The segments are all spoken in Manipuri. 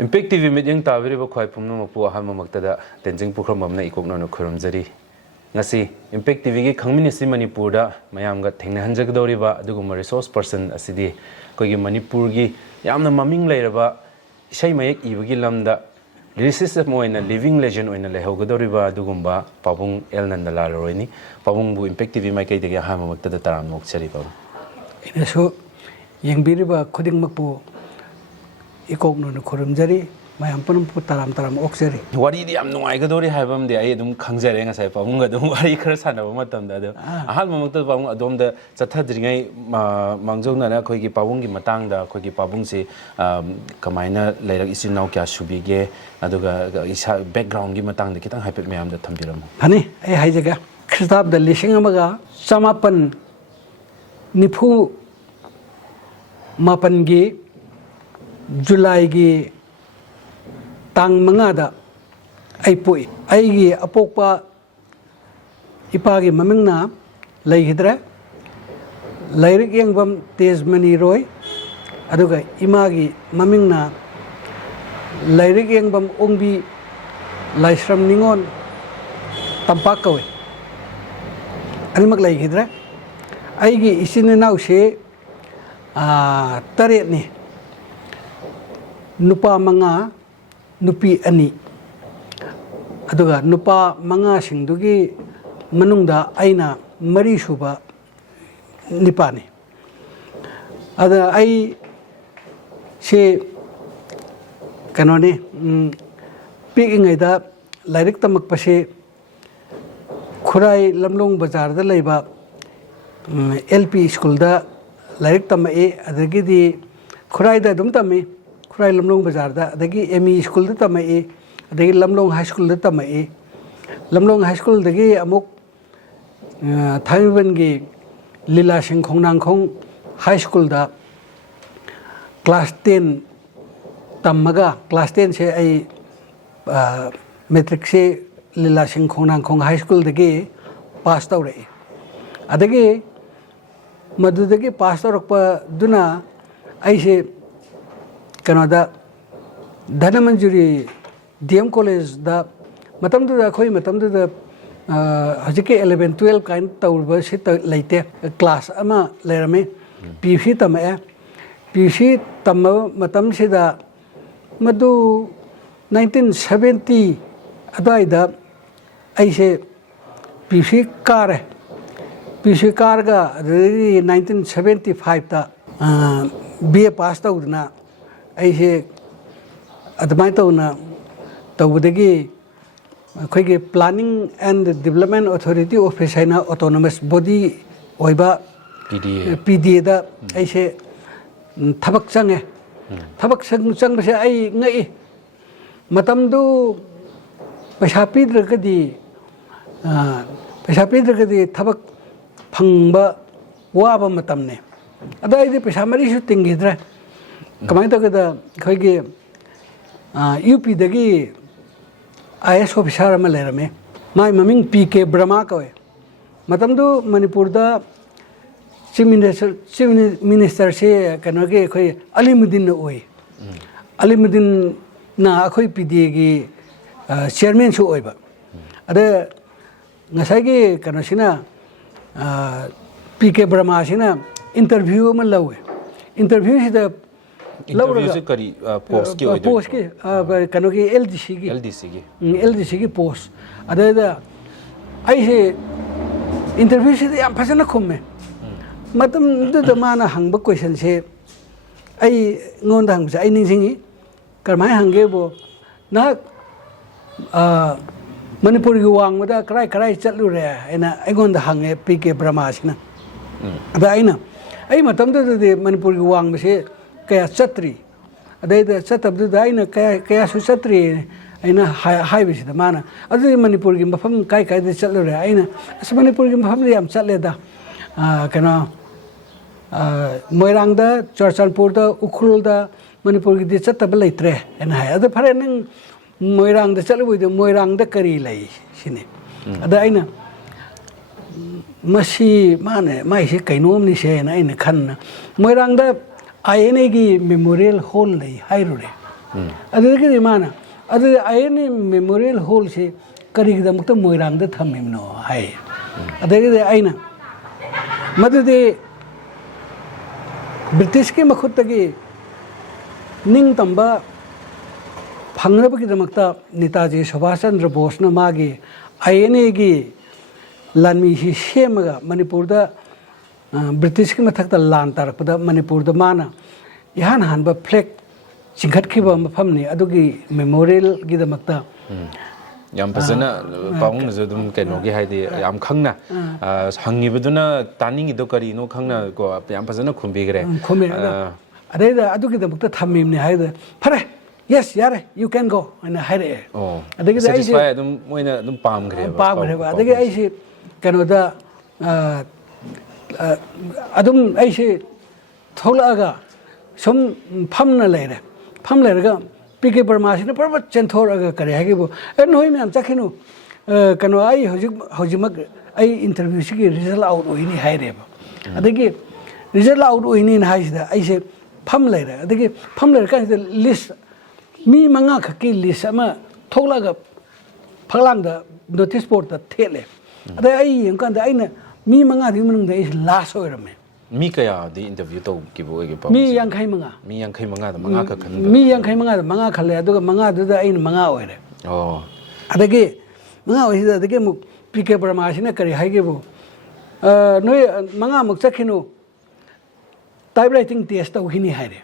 Impact TV meeting taviri ba khoi pumno mapu aham maktada tenjing pukhram mamna ikokna no khoramjari ngasi Impact TV gi khangmini si Manipur da mayam ga thengna hanjagdori ba aduguma resource person asidi koigi Manipur gi yamna maming leiraba isai mayek ibagi lamda lyricist moina living legend oina lehogdori ba adugumba pabung elnandala roini pabung bu Impact TV mai kai de aham maktada taram nokchari ba ina so yengbiri ba khuding makpu ikok no khoramjari mayam panam pu taram oksari wari di am nungai gadori haibam de ai adum khangjare ngasai pabung adum wari khara sanaba matam da ado ahal mamukta pabung adom da chathadringai mangjona na khoi gi pabung gi matang da khoi gi pabung se kamaina leirak isin nau kya subige aduga isa background gi matang da kitang haipet mayam da thambiram hani ai haijaga khristab da lising amaga samapan nifu mapan gi July gi tang mangada ai pui ai gi apokpa ipa gi mamingna leihidra lairik yengbam tezmani roy aduga ima gi mamingna lairik yengbam ongbi laisram ningon tampak kawe animak leihidra ai gi isinenau se taret ni nupa manga nupi ani aduga nupa manga singdugi manungda aina mari suba nipani ada ai se kanone pikingai da lairik tamak pase khurai lamlong bazar da leiba LP school da lairik tamae adagi di khurai da dum tami Khurai Lamlong Bazar da adagi ME school da tamai adagi Lamlong High School da tamai Lamlong High School dagi amuk Thaiban gi Lila Singh Khongnang Khong High School da class 10 tamaga class 10 se ai metric se Lila Singh Khongnang Khong High School dagi pass tawre adagi madudagi pass tawrakpa duna ai se Canada Dhanamanjuri DM College da matam da khoi matam da hajike 11 12 kind tawba se leite class ama lerame PC tamae PC tamma matam se da madu 1970 adai da aise PC car ga 1975 da BA pass tawdna aise admai tawna tawdagi akhoi planning and development authority office haina autonomous body oiba PDA da aise thabak change thabak chang base ai ngai matamdu paisa pidragadi thabak phangba waba matamne adai de paisa mari su tingidra kamai tagda khoigi UP dagi IS officer ama lerame mai maming PK Brahma kawe matamdu Manipur da chief minister se kanoge khoi Alimuddin oi Alimuddin na khoi PDA gi chairman su oiba ada ngasai gi kanosina PK Brahma sina interview ma lawe interview sida interview se kari post ki kanoge LDC gi post ada ai se interview se yam phasana khumme matam da mana hangba question se ai ngonda hang ai ningsingi karmai hange bo na Manipur gi wangda krai chatlu re aina ngonda hange PK Brahma sina ada aina ai matam da Manipur gi wang se kaya chatri adai da chatabdu da aina kaya su chatri aina highway da mana adu Manipur gi mafam kai da chatlure aina as Manipur gi mafam yam chatle da kana Moirang da Churchanpur da Ukhrul da Manipur gi chatab leitre ena hai adu phare nang Moirang da chatlu da Moirang da kari lai sini ada aina masi mane mai se kainom ni se na aina khan Moirang da INA gi memorial hall nei hairure ꯑꯗꯨꯗꯒꯤꯗꯤ ꯃꯥꯅ ꯑꯗꯨꯗꯤ ꯑꯩꯅ ꯃꯦꯃꯣꯔꯤꯌꯦꯜ ꯍꯣꯜꯁꯤ ꯀꯔꯤꯒꯤꯗꯃꯛꯇ ꯃꯣꯏꯔꯥꯡꯗ ꯊꯝꯃꯤꯕꯅꯣ ꯍꯥꯏ ꯑꯗꯒꯤꯗꯤ ꯑꯩꯅ ꯃꯗꯨꯗꯤ ꯕ꯭ꯔꯤꯇꯤꯁꯀꯤ ꯃꯈꯨꯠꯇꯒꯤ ꯅꯤꯡꯇꯝꯕ ꯐꯪꯅꯕꯒꯤꯗꯃꯛꯇ ꯅꯦꯇꯥꯖꯤ ꯁꯨꯚꯥꯁ ꯆꯟꯗ꯭ꯔ ꯕꯣꯁꯅ ꯃꯥꯒꯤ INAꯒꯤ ꯂꯥꯟꯃꯤꯁꯤ ꯁꯦꯝꯃꯒ ꯃꯅꯤꯄꯨꯔꯗ ꯕ꯭ꯔꯤꯇꯤꯁꯀꯤ ꯃꯊꯛꯇ ꯂꯥꯟ ꯇꯥꯔꯛꯄꯗ ꯃꯅꯤꯄꯨꯔꯗ ꯃꯥꯅ 이한 한바 플렉 징갓키바 ꯃꯐꯝꯅꯤ ꯑꯗꯨꯒꯤ ꯃꯦꯃꯣꯔꯤꯌꯦꯜꯒꯤꯗꯃꯛꯇ ꯌꯥꯝ ꯐꯖꯅ ꯄꯥꯎꯡꯅꯁꯨ ꯑꯗꯨꯝ ꯀꯩꯅꯣꯒꯤ ꯍꯥꯏꯗꯤ ꯌꯥꯝ ꯈꯪꯅ ꯍꯪꯉꯤꯕꯗꯨꯅ ꯇꯥꯅꯤꯡꯉꯤꯗꯣ ꯀꯔꯤꯅꯣ ꯈꯪꯅ ꯀꯣ ꯌꯥꯝ ꯐꯖꯅ ꯈꯨꯝꯕꯤꯈ꯭ꯔꯦ ꯈꯨꯝꯃꯦ ꯑꯗꯩꯗ ꯑꯗꯨꯒꯤꯗꯃꯛꯇ ꯊꯝꯃꯤꯕꯅꯤ ꯍꯥꯏꯗ ꯐꯔꯦ ꯌꯦꯁ ꯌꯥꯔꯦ ꯌꯨ ꯀꯦꯟ ꯒꯣ ꯍꯥꯏꯅ ꯍꯥꯏꯔꯛꯑꯦ ꯑꯗꯒꯤꯗꯤ ꯑꯩꯁꯦ ꯁꯦꯇꯤꯁꯐꯥꯏ ꯑꯗꯨꯝ ꯃꯣꯏꯅ ꯑꯗꯨꯝ ꯄꯥꯝꯈ꯭ꯔꯦꯕ ꯑꯗꯒꯤ ꯑꯩꯁꯦ ꯀꯩꯅꯣꯗ ꯑꯗꯨꯝ ꯑꯩꯁꯦ ꯊꯣꯛꯂꯛꯑꯒ ꯁꯨꯝ ꯐꯝꯅ ꯂꯩꯔꯦ ꯐꯝ ꯂꯩꯔꯒ PK ꯕꯔꯃꯥꯁꯤꯅ ꯄꯨꯔꯥ ꯆꯦꯟꯊꯣꯔꯛꯑꯒ ꯀꯔꯤ ꯍꯥꯏꯒꯦꯕꯨ ꯅꯣꯏ ꯃꯌꯥꯝ ꯆꯠꯈꯤꯅꯨ ꯀꯩꯅꯣ ꯑꯩ ꯍꯧꯖꯤꯛꯃꯛ ꯑꯩ ꯏꯟꯇꯔꯚ꯭ꯌꯨꯁꯤꯒꯤ ꯔꯤꯖꯜ ꯑꯥꯎꯠ ꯑꯣꯏꯅꯤ ꯍꯥꯏꯔꯦꯕ ꯑꯗꯒꯤ ꯔꯤꯖꯜ ꯑꯥꯎꯠ ꯑꯣꯏꯅꯤꯅ ꯍꯥꯏꯁꯤꯗ ꯑꯩꯁꯦ ꯐꯝ ꯂꯩꯔꯦ ꯑꯗꯒꯤ ꯐꯝ ꯂꯩꯔꯀꯥꯟꯁꯤꯗ ꯂꯤꯁ ꯃꯤ 5 ꯈꯛꯀꯤ ꯂꯤꯁ ꯑꯃ ꯊꯣꯛꯂꯛꯑꯒ ꯐꯛꯂꯥꯡꯗ ꯅꯣꯇꯤꯁ ꯕꯣꯔꯗꯇ ꯊꯦꯠꯂꯦ ꯑꯗꯩ ꯑꯩ ꯌꯦꯡꯀꯥꯟꯗ ꯑꯩꯅ ꯃꯤ 5ꯗꯨꯒꯤ ꯃꯅꯨꯡꯗ ꯑꯩꯁꯦ ꯂꯥꯁ ꯑꯣꯏꯔꯝꯃꯦ ꯃꯤ ꯀꯌꯥꯗꯤ ꯏꯟꯇꯔꯚ꯭ꯌꯨ ꯇꯧꯈꯤꯕ ꯑꯣꯏꯒꯦ ꯃꯤ 55 ꯃꯤ 55ꯗ 5 ꯈꯛ ꯈꯟꯕ ꯃꯤ 55ꯗ 5 ꯈꯜꯂꯦ ꯑꯗꯨꯒ 5ꯗꯨꯗ ꯑꯩꯅ 5 ꯑꯣꯏꯔꯦ ꯑꯗꯒꯤ 5 ꯑꯣꯏꯁꯤꯗ ꯑꯗꯒꯤ ꯑꯃꯨꯛ PK ꯕꯔꯃꯥꯁꯤꯅ ꯀꯔꯤ ꯍꯥꯏꯒꯦꯕꯨ ꯅꯣꯏ 5ꯃꯨꯛ ꯆꯠꯈꯤꯅꯨ ꯇꯥꯏꯞ ꯔꯥꯏꯇꯤꯡ ꯇꯦꯁ ꯇꯧꯈꯤꯅꯤ ꯍꯥꯏꯔꯦ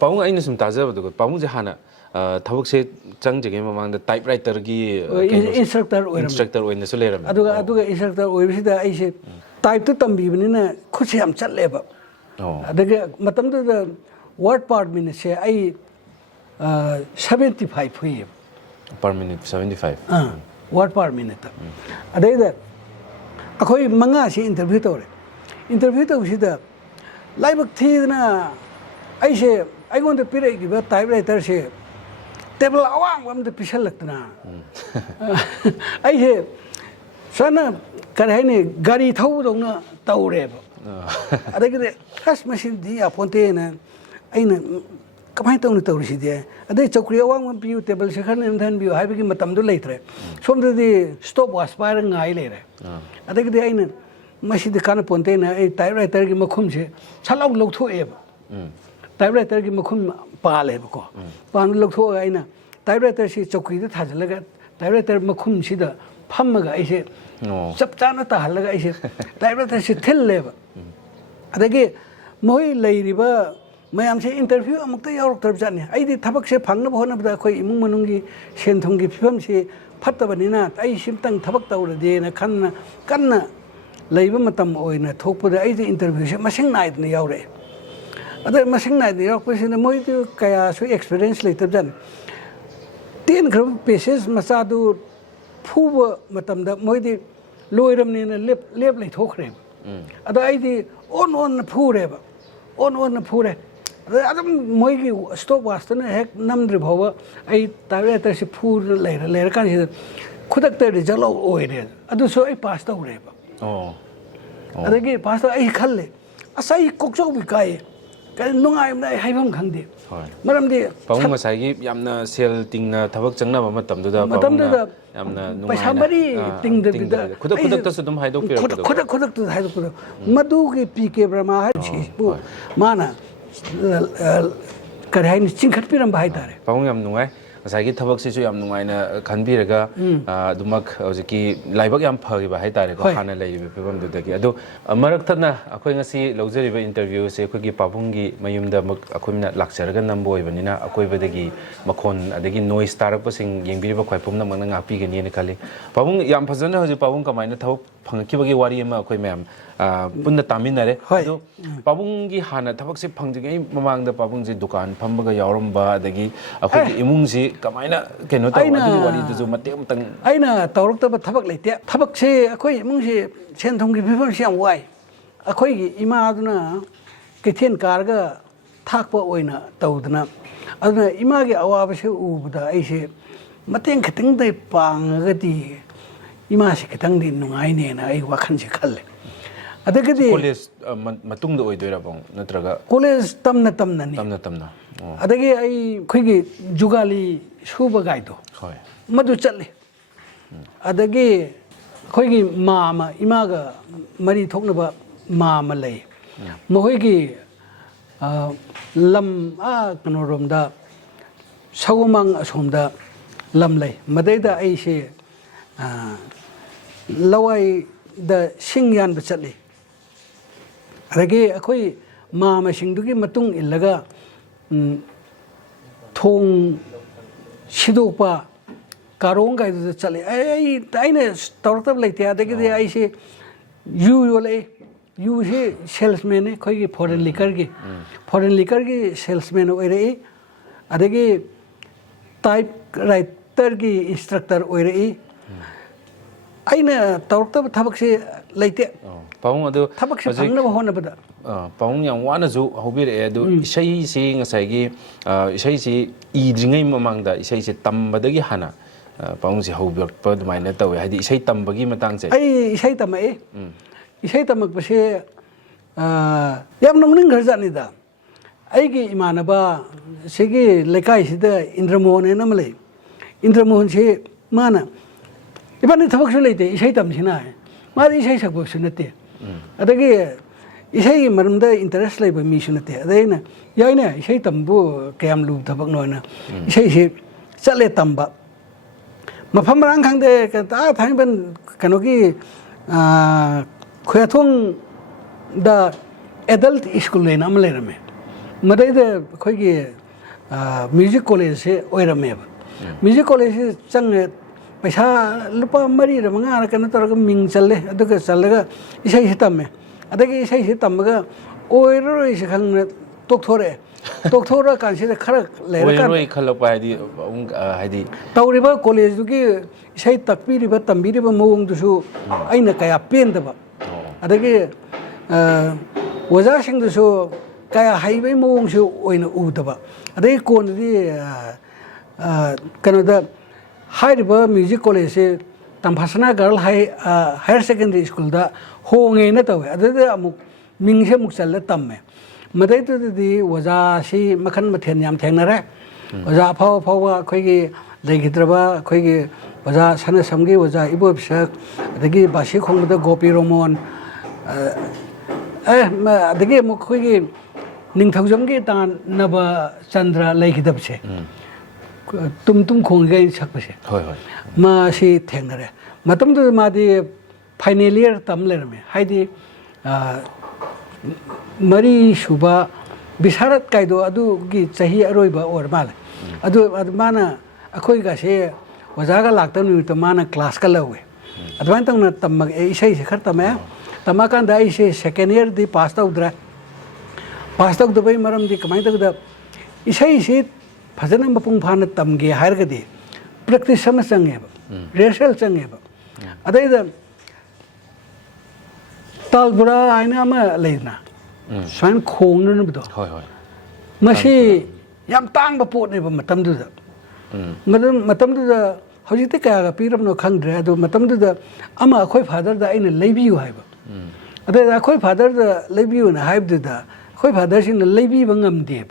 ꯄꯥꯕꯨꯡ ꯑꯩꯅ ꯁꯨꯝ ꯇꯥꯖꯕꯗꯀꯣ ꯄꯥꯕꯨꯡꯁꯦ ꯍꯥꯟꯅ ꯊꯕꯛꯁꯦ ꯆꯪꯖꯒꯦ ꯃꯃꯥꯡꯗ ꯇꯥꯏꯞ ꯔꯥꯏꯇꯔꯒꯤ ꯏꯟꯁꯇ꯭ꯔꯛꯇꯔ ꯑꯣꯏꯅꯁꯨ ꯂꯩꯔꯝꯃꯦ ꯑꯗꯨꯒ ꯏꯟꯁꯇ꯭ꯔꯛꯇꯔ ꯑꯣꯏꯕꯁꯤꯗ ꯑꯩꯁꯦ ꯇꯥꯏꯞꯇꯨ ꯇꯝꯕꯤꯕꯅꯤꯅ ꯈꯨꯠꯁꯦ ꯌꯥꯝ ꯆꯠꯂꯦꯕ ꯑꯗꯒꯤ ꯃꯇꯝꯗꯨꯗ ꯋꯥꯔꯗ ꯄꯥꯔ ꯃꯤꯅꯤꯠꯁꯦ ꯑꯩ 75 ꯐꯨꯏꯌꯦꯕ ꯄꯔ ꯃꯤꯅꯤꯠ 75 ꯋꯥꯔꯗ ꯄꯥꯔ ꯃꯤꯅꯤꯠꯇ ꯑꯗꯩꯗ ꯑꯩꯈꯣꯏ 5ꯁꯤ ꯏꯟꯇꯔꯚ꯭ꯌꯨ ꯇꯧꯔꯦ ꯏꯟꯇꯔꯚ꯭ꯌꯨ ꯇꯧꯕꯁꯤꯗ ꯂꯥꯏꯕꯛ ꯊꯤꯗꯅ ꯑꯩꯁꯦ ꯑꯩꯉꯣꯟꯗ ꯄꯤꯔꯛꯏꯕ ꯇꯥꯏꯞ ꯔꯥꯏꯇꯔꯁꯦ ꯇꯦꯕꯜ ꯑꯋꯥꯡꯕ ꯑꯃꯗ ꯄꯤꯁꯜꯂꯛꯇꯅ ꯑꯩꯁꯦ ꯁꯨꯃꯥꯏꯅ ꯀꯔꯤ ꯍꯥꯏꯅꯤ ꯒꯥꯔꯤ ꯊꯧꯕꯗꯧꯅ ꯇꯧꯔꯦꯕ ꯑꯗꯒꯤꯗꯤ ꯑꯁ ꯃꯁꯤꯗꯤ ꯌꯥꯄꯣꯟꯇꯦꯅ ꯑꯩꯅ ꯀꯃꯥꯏꯅ ꯇꯧꯅ ꯇꯧꯔꯤꯁꯤꯗꯤ ꯑꯗꯩ ꯆꯧꯀ꯭ꯔꯤ ꯑꯋꯥꯡꯕ ꯄꯤꯌꯨ ꯇꯦꯕꯜꯁꯦ ꯈꯔ ꯅꯦꯝꯊꯍꯟꯕꯤꯌꯨ ꯍꯥꯏꯕꯒꯤ ꯃꯇꯝꯗꯣ ꯂꯩꯇ꯭ꯔꯦ ꯁꯣꯝꯗꯗꯤ ꯁ꯭ꯇꯣꯞ ꯋꯥꯁ ꯄꯥꯏꯔꯒ ꯉꯥꯏ ꯂꯩꯔꯦ ꯑꯗꯒꯤꯗꯤ ꯑꯩꯅ ꯃꯁꯤꯗꯤ ꯀꯥꯟꯅꯄꯣꯟꯇꯦꯅ ꯑꯩ ꯇꯥꯏꯞ ꯔꯥꯏꯇꯔꯒꯤ ꯃꯈꯨꯝꯁꯦ ꯁꯠ ꯂꯧꯊꯣꯛꯑꯦꯕ ꯇꯥꯏꯞ ꯔꯥꯏꯇꯔꯒꯤ ꯃꯈꯨꯝ ꯄꯥꯜꯂꯦꯕꯀꯣ ꯄꯥꯟꯕ ꯂꯧꯊꯣꯛꯑꯒ ꯑꯩꯅ ꯇꯥꯏꯞ ꯔꯥꯏꯇꯔꯁꯤ ꯆꯧꯀ꯭ꯔꯤꯗ ꯊꯥꯖꯤꯜꯂꯒ ꯇꯥꯏꯞ ꯔꯥꯏꯇꯔ ꯃꯈꯨꯝꯁꯤꯗ ꯐꯝꯃꯒ ꯑꯩꯁꯦ ꯆꯞ ꯆꯥꯅ ꯇꯥꯍꯜꯂꯒ ꯑꯩꯁꯦ ꯇꯥꯏꯞ ꯔꯥꯏꯇꯔꯁꯤ ꯊꯤꯜꯂꯦꯕ ꯑꯗꯒꯤ ꯃꯣꯏ ꯂꯩꯔꯤꯕ ꯃꯌꯥꯝꯁꯦ ꯏꯟꯇꯔꯚ꯭ꯌꯨ ꯑꯃꯨꯛꯇ ꯌꯥꯎꯔꯛꯇ꯭ꯔꯕꯖꯥꯠꯅꯤ ꯑꯩꯗꯤ ꯊꯕꯛꯁꯦ ꯐꯪꯅꯕ ꯍꯣꯠꯅꯕꯗ ꯑꯩꯈꯣꯏ ꯏꯃꯨꯡ ꯃꯅꯨꯡꯒꯤ ꯁꯦꯟ ꯊꯨꯝꯒꯤ ꯐꯤꯕꯝꯁꯤ ꯐꯠꯇꯕꯅꯤ나 ꯑꯩ ꯁꯤꯝꯇꯪ ꯊꯕꯛ ꯇꯧꯔꯗꯤꯅ ꯀꯟꯅ ꯂꯩꯕ ꯃꯇꯝ ꯑꯣꯏꯅ ꯊꯣꯛꯄꯗ ꯑꯩꯁꯦ ꯏꯟꯇꯔꯚ꯭ꯌꯨꯁꯦ ꯃꯁꯤꯡ ꯅꯥꯏꯗꯅ ꯌꯥꯎꯔꯛꯑꯦ ꯑꯗ ꯃꯁꯤꯡ ꯅꯥꯏꯗꯅ ꯌꯥꯎꯔꯛꯄꯁꯤꯅ ꯃꯣꯏꯗꯤ ꯀꯌꯥꯁꯨ ꯑꯦꯛꯁꯄꯤꯔꯤꯌꯦꯟꯁ ꯂꯩꯇꯕꯖꯥꯠꯅꯤ ꯇꯦꯟꯈ꯭ꯔꯕ ꯄꯦꯁꯦꯖ ꯃꯆꯥꯗꯨ ꯐꯨꯕ ꯃꯇꯝꯗ ꯃꯣꯏꯗꯤ ꯂꯣꯏꯔꯕꯅꯤꯅ ꯂꯦꯞ ꯂꯩꯊꯣꯛꯈ꯭ꯔꯦꯕ ꯑꯗ ꯑꯩꯗꯤ ꯑꯣꯟꯅ ꯐꯨꯔꯦꯕ ꯑꯣꯟꯅ ꯐꯨꯔꯦ ꯑꯗ ꯑꯗꯨꯝ ꯃꯣꯏꯒꯤ ꯁ꯭ꯇꯣꯞ ꯋꯥꯁꯇꯨꯅ ꯍꯦꯛ ꯅꯝꯗ꯭ꯔꯤ ꯐꯥꯎꯕ ꯑꯩ ꯇꯥꯏꯞ ꯔꯥꯏꯇꯔꯁꯤ ꯐꯨꯔ ꯂꯩꯔꯀꯥꯟꯁꯤꯗ ꯈꯨꯗꯛꯇ ꯔꯤꯖꯜ ꯑꯥꯎꯠ ꯑꯣꯏꯔꯦ ꯑꯗꯨꯁꯨ ꯑꯩ ꯄꯥꯁ ꯇꯧꯔꯦꯕ ꯑꯗꯒꯤ ꯄꯥꯁ ꯇꯧ ꯑꯩ ꯈꯜꯂꯦ ꯑꯁ ꯑꯩ ꯀꯣꯛꯆꯧꯕꯤ ꯀꯥꯏꯌꯦ ꯀꯔꯤ ꯅꯨꯡꯉꯥꯏꯕꯅ ꯑꯩ ꯍꯥꯏꯐꯝ ꯈꯪꯗꯦ ꯃꯔꯝꯗꯤ ꯄꯥꯕꯨꯡ ꯉꯁꯥꯏꯒꯤ ꯌꯥꯝꯅ ꯁꯦꯜ ꯇꯤꯡꯅ ꯊꯕꯛ ꯆꯪꯅꯕ ꯃꯇꯝꯗꯨꯗ ꯌꯥꯝꯅ ꯄꯩꯁꯥ ꯃꯔꯤ ꯇꯤꯡꯗꯕꯤꯗ ꯈꯨꯗꯛꯇꯁꯨ ꯑꯗꯨꯝ ꯍꯥꯏꯗꯣꯛꯄꯤꯔꯛꯄꯗꯣ ꯈꯨꯗꯛꯇꯨꯗ ꯍꯥꯏꯗꯣꯛꯄꯗꯣ ꯃꯗꯨꯒꯤ PK ꯕꯔꯃꯥ ꯍꯥꯏꯕꯁꯤꯕꯨ ꯃꯥꯅ ꯀꯔꯤ ꯍꯥꯏꯅꯤ ꯆꯤꯡꯈꯠꯄꯤꯔꯝꯕ ꯍꯥꯏꯇꯥꯔꯦ ꯄꯥꯕꯨꯡ ꯌꯥꯝ ꯅꯨꯡꯉꯥꯏ ꯉꯁꯥꯏꯒꯤ ꯊꯕꯛꯁꯤꯁꯨ ꯌꯥꯝ ꯅꯨꯡꯉꯥꯏꯅ ꯈꯟꯕꯤꯔꯒ ꯑꯗꯨꯃꯛ ꯍꯧꯖꯤꯛꯀꯤ ꯂꯥꯏꯕꯛ ꯌꯥꯝ ꯐꯈꯤꯕ ꯍꯥꯏꯇꯥꯔꯦꯀꯣ ꯍꯥꯟꯅ ꯂꯩꯔꯤꯕ ꯐꯤꯕꯝꯗꯨꯗꯒꯤ ꯑꯗꯣ ꯃꯔꯛ ꯊꯠꯅ ꯑꯩꯈꯣꯏ ꯉꯁꯤ ꯂꯧꯖꯔꯤꯕ ꯏꯟꯇꯔꯚ꯭ꯌꯨꯁꯦ ꯑꯩꯈꯣꯏꯒꯤ ꯄꯥꯕꯨꯡꯒꯤ ꯃꯌꯨꯝꯗ ꯑꯃꯨꯛ ꯑꯩꯈꯣꯏꯅ ꯂꯥꯛꯆꯔꯒ ꯅꯝꯕ ꯑꯣꯏꯕꯅꯤꯅ ꯑꯀꯣꯏꯕꯗꯒꯤ ꯃꯈꯣꯟ ꯑꯗꯒꯤ ꯅꯣꯏꯁ ꯇꯥꯔꯛꯄꯁꯤꯡ ꯌꯦꯡꯕꯤꯔꯤꯕ ꯈ꯭ꯋꯥꯏ ꯄꯨꯝꯅꯃꯛꯅ ꯉꯥꯛꯄꯤꯒꯅꯤꯅ ꯈꯜꯂꯤ ꯄꯥꯕꯨꯡ ꯌꯥꯝ ꯐꯖꯅ ꯍꯧꯖꯤꯛ ꯄꯥꯕꯨꯡ ꯀꯃꯥꯏꯅ ꯊꯕꯛ ꯐꯪꯉꯛꯈꯤꯕꯒꯤ ꯋꯥꯔꯤ ꯑꯃ ꯑꯩꯈꯣꯏ ꯃꯌꯥꯝ ꯄꯨꯟꯅ ꯇꯥꯃꯤꯟꯅꯔꯦ ꯑꯗꯣ ꯄꯥꯕꯨꯡꯒꯤ ꯍꯥꯟꯅ ꯊꯕꯛꯁꯦ ꯐꯪꯗ꯭ꯔꯤꯉꯩ ꯃꯃꯥꯡꯗ ꯄꯥꯕꯨꯡꯁꯦ ꯗꯨꯀꯥꯟ ꯐꯝꯕꯒ ꯌꯥꯎꯔꯝꯕ ꯑꯗꯒꯤ ꯑꯩꯈꯣꯏꯒꯤ ꯏꯃꯨꯡꯁꯤ ꯀꯃꯥꯏꯅ ꯀꯩꯅꯣ ꯇꯧꯕ ꯑꯗꯨꯒꯤ ꯋꯥꯔꯤꯗꯨꯁꯨ ꯃꯇꯦꯛ ꯑꯃꯇꯪ ꯑꯩꯅ ꯇꯧꯔꯛꯇꯕ ꯊꯕꯛ ꯂꯩꯇꯦ ꯊꯕꯛꯁꯦ ꯑꯩꯈꯣꯏ ꯏꯃꯨꯡꯁꯤ ꯁꯦꯟ ꯊꯨꯝꯒꯤ ꯐꯤꯕꯝꯁꯤ ꯌꯥꯝ ꯋꯥꯏ ꯑꯩꯈꯣꯏꯒꯤ ꯏꯃꯥꯗꯨꯅ ꯀꯩꯊꯦꯜ ꯀꯥꯔꯒ ꯊꯥꯛꯄ ꯑꯣꯏꯅ ꯇꯧꯗꯅ ꯑꯗꯨꯅ ꯏꯃꯥꯒꯤ ꯑꯋꯥꯕꯁꯦ ꯎꯕꯗ ꯑꯩꯁꯦ ꯃꯇꯦꯡ ꯈꯤꯇꯪꯗꯤ ꯄꯥꯡꯉꯒꯗꯤ ꯏꯃꯥꯁꯤ ꯈꯤꯇꯪꯗꯤ ꯅꯨꯡꯉꯥꯏꯅꯦꯅ ꯑꯩ ꯋꯥꯈꯜꯁꯦ ꯈꯜꯂꯦ ꯑꯗꯒꯤꯗꯤ ꯀꯣꯂꯦꯖ ꯃꯇꯨꯡꯗ ꯑꯣꯏꯗꯣꯏꯔꯥ ꯄꯥꯕꯨꯡ ꯅꯠꯇ꯭ꯔꯒ ꯀꯣꯂꯦꯖ ꯇꯝꯅꯅꯤ ꯇꯝꯅ ꯑꯗꯒꯤ ꯑꯩꯈꯣꯏꯒꯤ ꯖꯨꯒꯥꯂꯤ ꯁꯨꯕ ꯒꯥꯏꯗꯣ ꯍꯣꯏ ꯃꯗꯨ ꯆꯠꯂꯤ ꯑꯗꯒꯤ ꯑꯩꯈꯣꯏꯒꯤ ꯃꯥ ꯑꯃ ꯏꯃꯥꯒ ꯃꯔꯤ ꯊꯣꯛꯅꯕ ꯃꯥ ꯑꯃ ꯂꯩ ꯃꯈꯣꯏꯒꯤ ꯂꯝ ꯀꯩꯅꯣꯔꯣꯝꯗ ꯁꯒꯣꯃꯥꯡ ꯑꯁꯣꯝꯗ ꯂꯝ ꯂꯩ ꯃꯗꯩꯗ ꯑꯩꯁꯦ ꯂꯋꯥꯏꯗ ꯁꯤꯡ ꯌꯥꯟꯕ ꯆꯠꯂꯤ ꯑꯗꯒꯤ ꯑꯩꯈꯣꯏ ꯃꯥꯃꯁꯤꯡꯗꯨꯒꯤ ꯃꯇꯨꯡ ꯏꯜꯂꯒ ꯊꯣꯡ ꯁꯤꯗꯣꯛꯄ ꯀꯥꯔꯣꯡ ꯀꯥꯏꯗꯨꯗ ꯆꯠꯂꯤ ꯑꯩꯅ ꯇꯧꯔꯛꯇꯕ ꯂꯩꯇꯦ ꯑꯗꯒꯤꯗꯤ ꯑꯩꯁꯦ ꯌꯨ ꯌꯣꯜꯂꯛꯏ ꯌꯨꯁꯤ ꯁꯦꯜꯁꯃꯦꯟꯅꯤ ꯑꯩꯈꯣꯏꯒꯤ ꯐꯣꯔꯦꯟ ꯂꯤꯀꯔꯒꯤ ꯁꯦꯜꯁꯃꯦꯟ ꯑꯣꯏꯔꯛꯏ ꯑꯗꯒꯤ ꯇꯥꯏꯞ ꯔꯥꯏꯇꯔꯒꯤ ꯏꯟꯁꯇ꯭ꯔꯛꯇꯔ ꯑꯣꯏꯔꯛꯏ ꯑꯩꯅ ꯇꯧꯔꯛꯇꯕ ꯊꯕꯛꯁꯤ ꯂꯩꯇꯦ ꯄꯥꯕꯨꯡ ꯑꯗꯨ ꯊꯕꯛꯁꯤ ꯐꯪꯅꯕ ꯍꯣꯠꯅꯕꯗ ꯄꯥꯕꯨꯡ ꯌꯥꯝ ꯋꯥꯅꯁꯨ ꯍꯧꯕꯤꯔꯛꯑꯦ ꯑꯗꯨ ꯏꯁꯩꯁꯤ ꯉꯁꯥꯏꯒꯤ ꯏꯁꯩꯁꯤ ꯏꯗ꯭ꯔꯤꯉꯩ ꯃꯃꯥꯡꯗ ꯏꯁꯩꯁꯤ ꯇꯝꯕꯗꯒꯤ ꯍꯥꯟꯅ ꯄꯥꯕꯨꯡꯁꯤ ꯍꯧꯕꯤꯔꯛꯄ ꯑꯗꯨꯃꯥꯏꯅ ꯇꯧꯋꯦ ꯍꯥꯏꯗꯤ ꯏꯁꯩ ꯇꯝꯕꯒꯤ ꯃꯇꯥꯡꯁꯦ ꯑꯩ ꯏꯁꯩ ꯇꯝꯃꯛꯏ ꯏꯁꯩ ꯇꯝꯃꯛꯄꯁꯦ ꯌꯥꯝ ꯅꯣꯛꯅꯤꯡꯈ꯭ꯔꯖꯥꯠꯅꯤꯗ ꯑꯩꯒꯤ ꯏꯃꯥꯟꯅꯕ ꯁꯤꯒꯤ ꯂꯩꯀꯥꯏꯁꯤꯗ ꯏꯟꯗ꯭ꯔꯃꯣꯍꯟ ꯍꯥꯏꯅ ꯑꯃ ꯂꯩ ꯏꯟꯗ꯭ꯔꯃꯣꯍꯟꯁꯤ ꯃꯥꯅ 이번에ꯊꯕꯛꯁꯨ ꯂꯩꯇꯦ 이세이 ꯇꯝꯁꯤ나 마디 이세이 sakbaksu nate adagi 이세이 maramda interest laiba misu nate adaina yaina 이세이 tambu kayam lu thabak noina 이세이 si chale tamba mafam rang khangde ta thangban kanogi khoyathong da adult school leina am leirame madaida khoigi music college se oirame music college chang पैसा लुपा मरी र मंगा कन तरग मिंग चले अदुग चलगा इसे तम्मे अदगी इसे तम्मगा ओइरो इसे खंग तोक्थोरे कांसिदा खरा लेरका ओइरो खलप हाइदी तौरिबा कॉलेज दुगी इसे तकपीरिबा तंबीरिबा मवंग दुसु आइना कया पेंदबा अदगी वजासिंग दुसु कया हाइबे मवंग सु ओइना उदबा अदगी कोनदी कनोदा हाइरिबा म्यूजिक कॉलेज से तंफासना गर्ल हायर सेकेंडरी स्कूल दा होंगे न तवे अदे अमुक मिंगसे मुक चल तम्मे मदै तुदी वजा सी मखन मथेन याम थेंगनरे वजा फाव फाव अखोइगी लेगिद्रबा अखोइगी वजा सने समगी वजा इबो बिसक अदगी बासी खोंगदा गोपी रोमन अदगी मुक खोइगी निंगथौजमगी तान नब चंद्र लेगिदबसे तुम खोंगे सकपसे होय होय मासी थेंगरे मतम तो मादी फाइनल ईयर तम लेरमे हाइदी मरी सुबा बिसारत कायदो अदुगी चही अरोइबा ओर माले अदु माना अखोइ गासे वजागा लागता नुत माना क्लास का लवे अदवान तंग तम इसे से खर तमे तमा कांदा इसे सेकेंड ईयर दी पास तौद्रा पास तौदबई मरम दी कमाई तगदा इसे फजन मपुंग फाना तमगे हारगदी प्रैक्टिस सम चंगेब रिहर्सल चंगेब अदैदा तालबुरा आइना अमा लेना स्वाइन खोंगन बदो होय होय मसी याम तांगबा पोटनेब मतमदुदा मतमदुदा हजिते कयागा पीरबनो खंगद्रे अदु मतमदुदा अमा अखोय फादर दा आइना लेबियु हाइबा अदैदा अखोय फादर दा लेबियु ना हाइबदुदा अखोय फादर सिन लेबिबा ngamdeb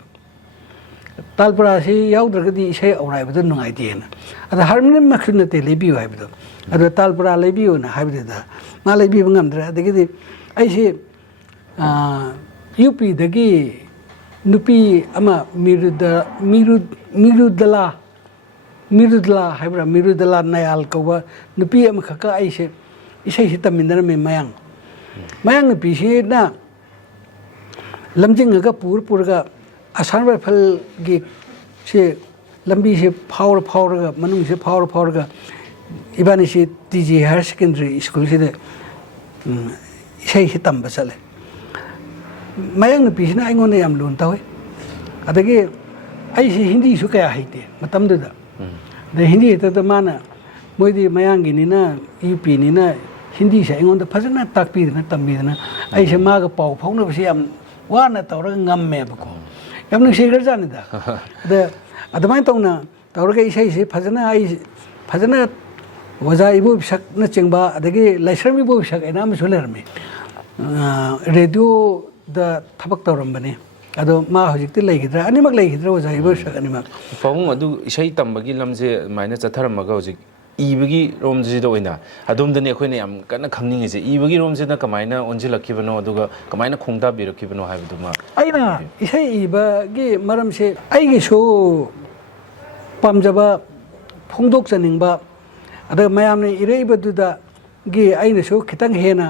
तालपुरा से याउद्रगदी इसे औराइबद नुंगाइदेना अदा हारमोनियम मखुनते लेबियु हाइबदो अदा तालपुरा लेबियु ना हाइबददा मा लेबिबा ngamdre अदगिदि आइसे यूपी दगी नुपी अमा मिरुदला हाइब्रा मिरुदला नयाल कौबा नुपी अमा खका आइसे इसे तमिनर में मयांग नुपी से ना लमजिंगगा पुरगा आसान राइफल की से लंबी से फावर मनुंग से फावर इबानी से टीजी हायर सेकेंडरी स्कूल से इसे तंब चले मयंग नुपीसिना आइंगोंदे याम लोन तवे अदगी आइसे हिंदी सु कया हाइते मतमदुदा दे हिंदी त माना मोइदी मयांगिनिना यूपीनिना हिंदी से आइंगोंदे फजना ताकपीदना तंबीदना आइसे मागा पाव फाउनबसे याम वाना तौरग ngam-मेबको याम नुसिगर जानिदा अदमाइन तौना तौरग इसे फजना फजना वजा इबो बिसक न चेंबा अदगी लाइसरमी बो बिसक एना मसु लेरमे रेडियो दा थबक तौरमबने ꯑꯗꯣ ꯃꯥ ꯍꯧꯖꯤꯛꯇꯤ ꯂꯩꯈꯤꯗ꯭ꯔꯥ ꯑꯅꯤꯃꯛ ꯂꯩꯈꯤꯗ꯭ꯔꯥ ꯑꯣꯖꯥ ꯏꯕꯣꯁꯛ ꯑꯅꯤꯃꯛ ꯄꯥꯕꯨꯡ ꯑꯗꯨ ꯏꯁꯩ ꯇꯝꯕꯒꯤ ꯂꯝꯁꯦ ꯑꯗꯨꯃꯥꯏꯅ ꯆꯠꯊꯔꯝꯃꯒ ꯍꯧꯖꯤꯛ ꯏꯕꯒꯤ ꯔꯣꯝꯁꯤꯗ ꯑꯣꯏꯅ ꯑꯗꯣꯝꯗꯅꯤ ꯑꯩꯈꯣꯏꯅ ꯌꯥꯝ ꯀꯟꯅ ꯈꯪꯅꯤꯡꯉꯤꯁꯦ ꯏꯕꯒꯤ ꯔꯣꯝꯁꯤꯅ ꯀꯃꯥꯏꯅ ꯑꯣꯟꯁꯤꯜꯂꯛꯈꯤꯕꯅꯣ ꯑꯗꯨꯒ ꯀꯃꯥꯏꯅ ꯈꯣꯡꯗꯥꯕꯤꯔꯛꯈꯤꯕꯅꯣ ꯍꯥꯏꯕꯗꯨꯃ ꯑꯩꯅ ꯏꯁꯩ ꯏꯕꯒꯤ ꯃꯔꯝꯁꯦ ꯑꯩꯒꯤꯁꯨ ꯄꯥꯝꯖꯕ ꯐꯣꯡꯗꯣꯛꯆꯅꯤꯡꯕ ꯑꯗꯨꯒ ꯃꯌꯥꯝꯅ ꯏꯔꯛꯏꯕꯗꯨꯗꯒꯤ ꯑꯩꯅꯁꯨ ꯈꯤꯇꯪ ꯍꯦꯟꯅ